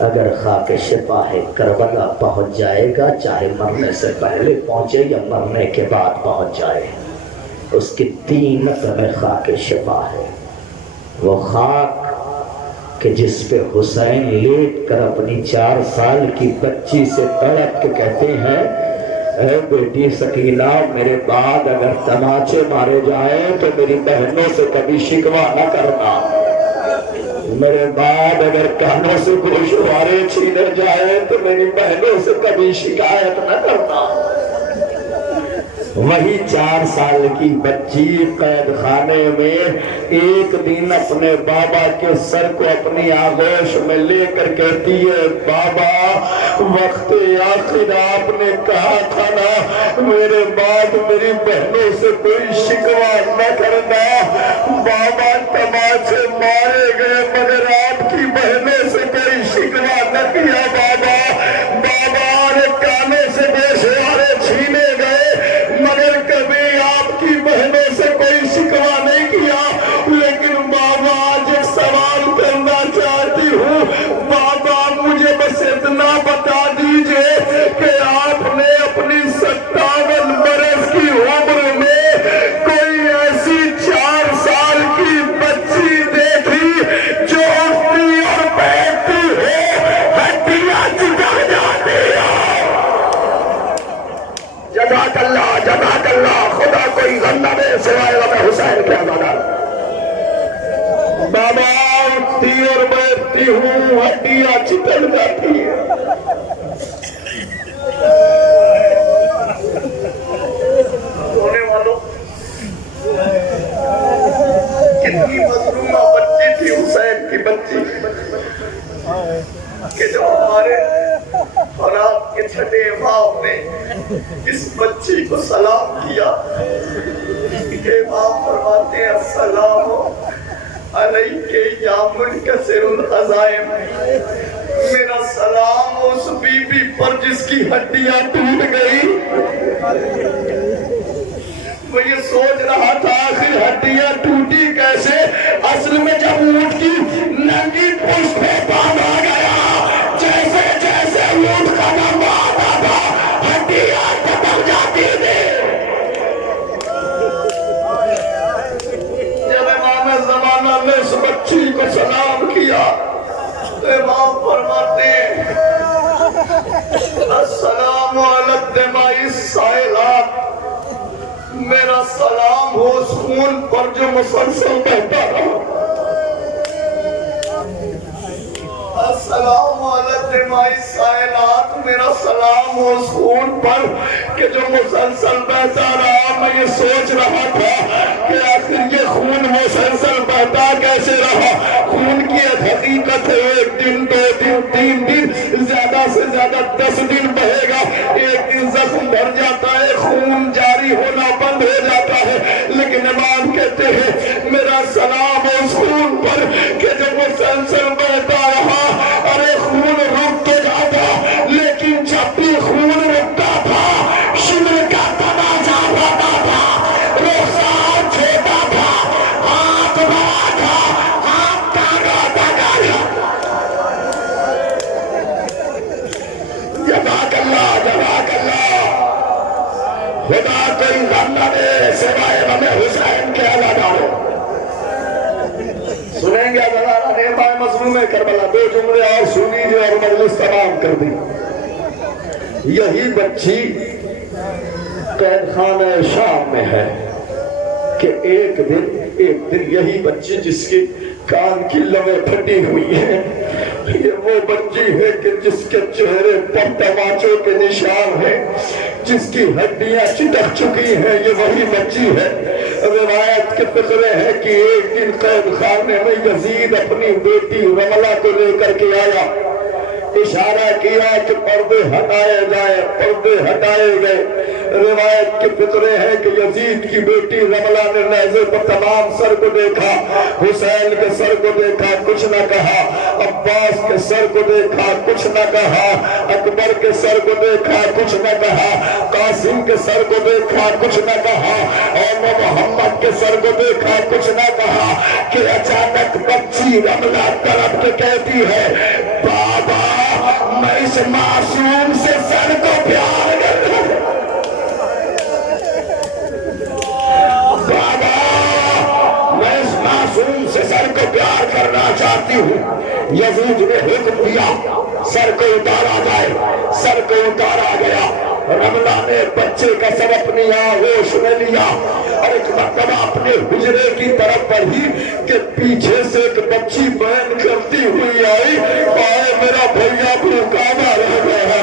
اگر خاک شفا ہے کربلا پہنچ جائے گا، چاہے مرنے سے پہلے پہنچے یا مرنے کے بعد پہنچ جائے، اس کی تینت میں خاک شفا ہے۔ وہ خاک کہ جس پہ حسین لیٹ کر اپنی 4 سال کی بچی سے تڑپ کے کہتے ہیں اے بیٹی سکینہ میرے بعد اگر تماچے مارے جائیں تو میری بہنوں سے کبھی شکوہ نہ کرنا، میرے بعد اگر کانوں سے گوشوارے چھینے جائیں تو میری بہنوں سے کبھی شکایت نہ کرنا۔ وہی 4 سال کی بچی قید خانے میں ایک دن اپنے بابا کے سر کو اپنی آغوش میں لے کر کہتی ہے بابا وقت آخر آپ نے کہا تھا نا میرے بعد میری بہنوں سے کوئی شکوہ نہ کرنا، بابا تماچے مارے گئے مگر آپ کی بہنوں سے کوئی شکوہ نہ کیا بابا، بابا اور کانوں سے گوشوارے چھینے گئے مگر کبھی آپ کی بہنوں سے کوئی شکوہ نہیں کیا، لیکن بابا آج ایک سوال کرنا چاہتی ہوں، بابا مجھے بس اتنا بتا دیجئے کہ آپ نے اپنی 57 برس کی عمر میں کوئی ایسی 4 سال کی بچی دیکھی جو اٹھتی اور بیٹھتی ہے ہڈیاں چکا جاتی ہے؟ جزاک اللہ خدا کوئی غم نہ دے سوائے غم حسین کے عزادار۔ بابا اٹھتی اور بیٹھتی ہوں ہڈیاں چکن جاتی ہے۔ رونے والوں کتنی مظلومہ بچی تھی حسین کی بچی کہ جو ہمارے اور آپ کے چھٹے باپ نے اس بچی کو سلام کیا کہ باپ فرماتے ہیں السلام علیکہ یا منکسر العظائم، میرا سلام اس بی بی پر جس کی ہڈیاں ٹوٹ گئی۔ وہ یہ سوچ رہا تھا آخر ہڈیاں ٹوٹی کیسے، اصل میں جب اونٹ کی ننگی پشت پہ باندھا گیا جیسے جیسے اونٹ قدم آتا تھا ہڈیاں ٹوٹ جاتی تھی۔ جب امام زمانہ نے اس بچی کو سلام کیا تو امام فرماتے ہیں السلام علی الدماء السائلات، میرا سلام ہو اس خون پر جو مسلسل بہتا رہا، السلام علی الدماء السائلات، میرا سلام ہو اس خون پر کہ جو مسلسل بہتا رہا۔ میں یہ سوچ رہا تھا کہ آخر یہ خون مسلسل بہتا کیسے رہا، خون کی ایک حقیقت ہے 1 دن 2 دن 3 دن زیادہ سے زیادہ 10 دن بہے گا، ایک دن زخم بھر جاتا ہے خون جاری ہونا بند ہو جاتا ہے، لیکن امام کہتے ہیں میرا سلام اس خون پر کہ جب مسلسل بہتا رہا، ارے خون رک تو جاتا لیکن جب بھی خون رکتا تھا شمر کا تماشا ہوتا تھا، رخسار چھوٹا تھا، ہاتھ بڑا تھا، ہاتھ تاگا تاگا تھا۔ جزاک اللہ خدا کوئی غم نہ دے سوائے غم حسین کے عزاداروں۔ سنیں گے عزادارہ نیمہ مظلوم کربلا، 2 جملے اور سنیجئے اور مجلس تمام کر دی۔ یہی بچی قید خانہ شام میں ہے کہ ایک دن یہی بچی جس کے کان کی لویں پھٹی ہوئی ہیں، یہ وہ بچی ہے کہ جس کے چہرے پر تماچوں کے نشان ہیں، جس کی ہڈیاں چٹک چکی ہیں، یہ وہی بچی ہے۔ روایت کے فقرے ہیں کہ ایک دن قید خانے میں یزید اپنی بیٹی رملہ کو لے کر کے آیا، اشارہ کیا کہ پردے ہٹائے جائے، پردے ہٹائے گئے۔ روایت کے فقرے ہیں کہ یزید کی بیٹی رملہ نے نیزے پر تمام سر کو دیکھا، حسین کے سر کو دیکھا کچھ نہ کہا، عباس کے سر کو دیکھا کچھ نہ کہا، اکبر کے سر کو دیکھا کچھ نہ کہا، قاسم کے سر کو دیکھا کچھ نہ کہا، اور محمد کے سر کو دیکھا کچھ نہ کہا کہ اچانک بچی رملہ طرف کے کہتی ہے بابا میں اس معصوم سے سر کو پیار کرتا ہوں، بابا میں اس معصوم سے سر کو پیار کرنا چاہتی ہوں۔ یزید نے حکم دیا سر کو اتارا جائے، سر کو اتارا گیا۔ رملہ نے بچے کا سر اپنی آغوش میں لیا اور ایک مرتبہ اپنے حجرے کی طرف بڑھی کہ پیچھے سے ایک بچی بہن کرتی ہوئی آئی، آئے میرا بھیا بھوکا نہ رہ گیا،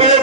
2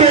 2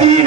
3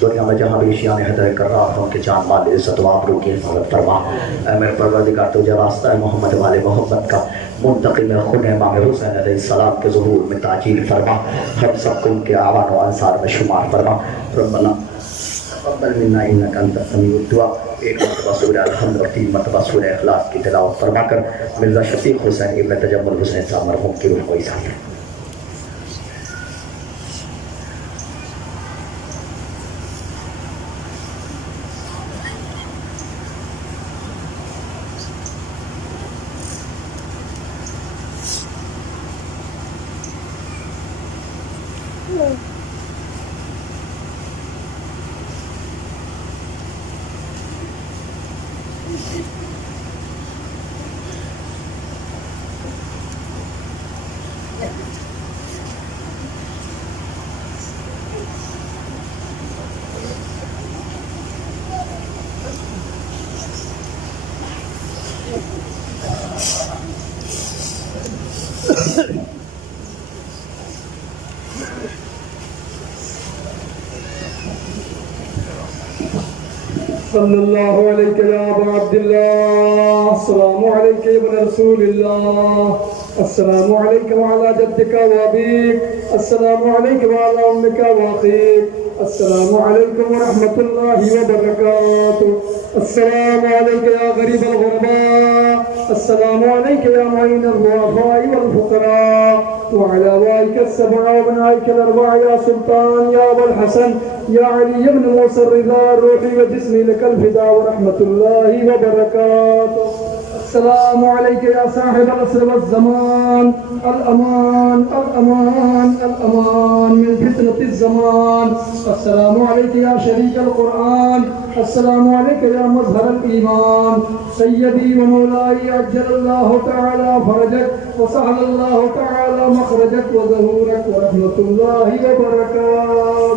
دنیا میں جہاں بھی شیعہ حیدر کرار ہوں کہ جان مال عزت و آبرو کی حفاظت فرما. اے میرے پروردگار تجھے راستہ محمد والے محمد کا منتقل خود امام حسین علیہ السلام کے ظہور میں تاجیل فرما. ہم سب کو ان کے اعوان و انصار میں شمار فرما. ربنا تقبل منا انک انت السمیع الدعاء. ایک مرتبہ سورہ الحمد اور 3 مرتبہ سورہ اخلاص کی تلاوت فرما کر مرزا شفیق حسین ابن تجمل حسین صاحب مرحوم کی روح کو ایثار کریں. صلی اللہ علیہ یا ابا عبداللہ. السلام علیکم یا ابن رسول اللہ. السلام علیکم وعلی جدک و ابیک. السلام علیکم وعلی امک و اخیک. السلام علیکم ورحمۃ اللہ وبرکاتہ. السلام علیکم یا غریب الغرباء. السلام علیکم یا معین الضعفاء والفقراء وعلى آبائك السبع وابنائك الأربع يا سلطان يا أبا الحسن يا علي بن موسى الرضا روحي وجسمي لك الفداء ورحمة الله وبركاته. السلام عليك يا صاحب العصر والزمان. الأمان الأمان الأمان من فتنة الزمان. السلام عليك يا شريك القرآن. السلام عليك يا مظهر الإيمان. سيدي ومولاي عجل الله تعالى فرجك وسهل الله تعالى مخرجك وظهورك ورحمة الله وبركاته.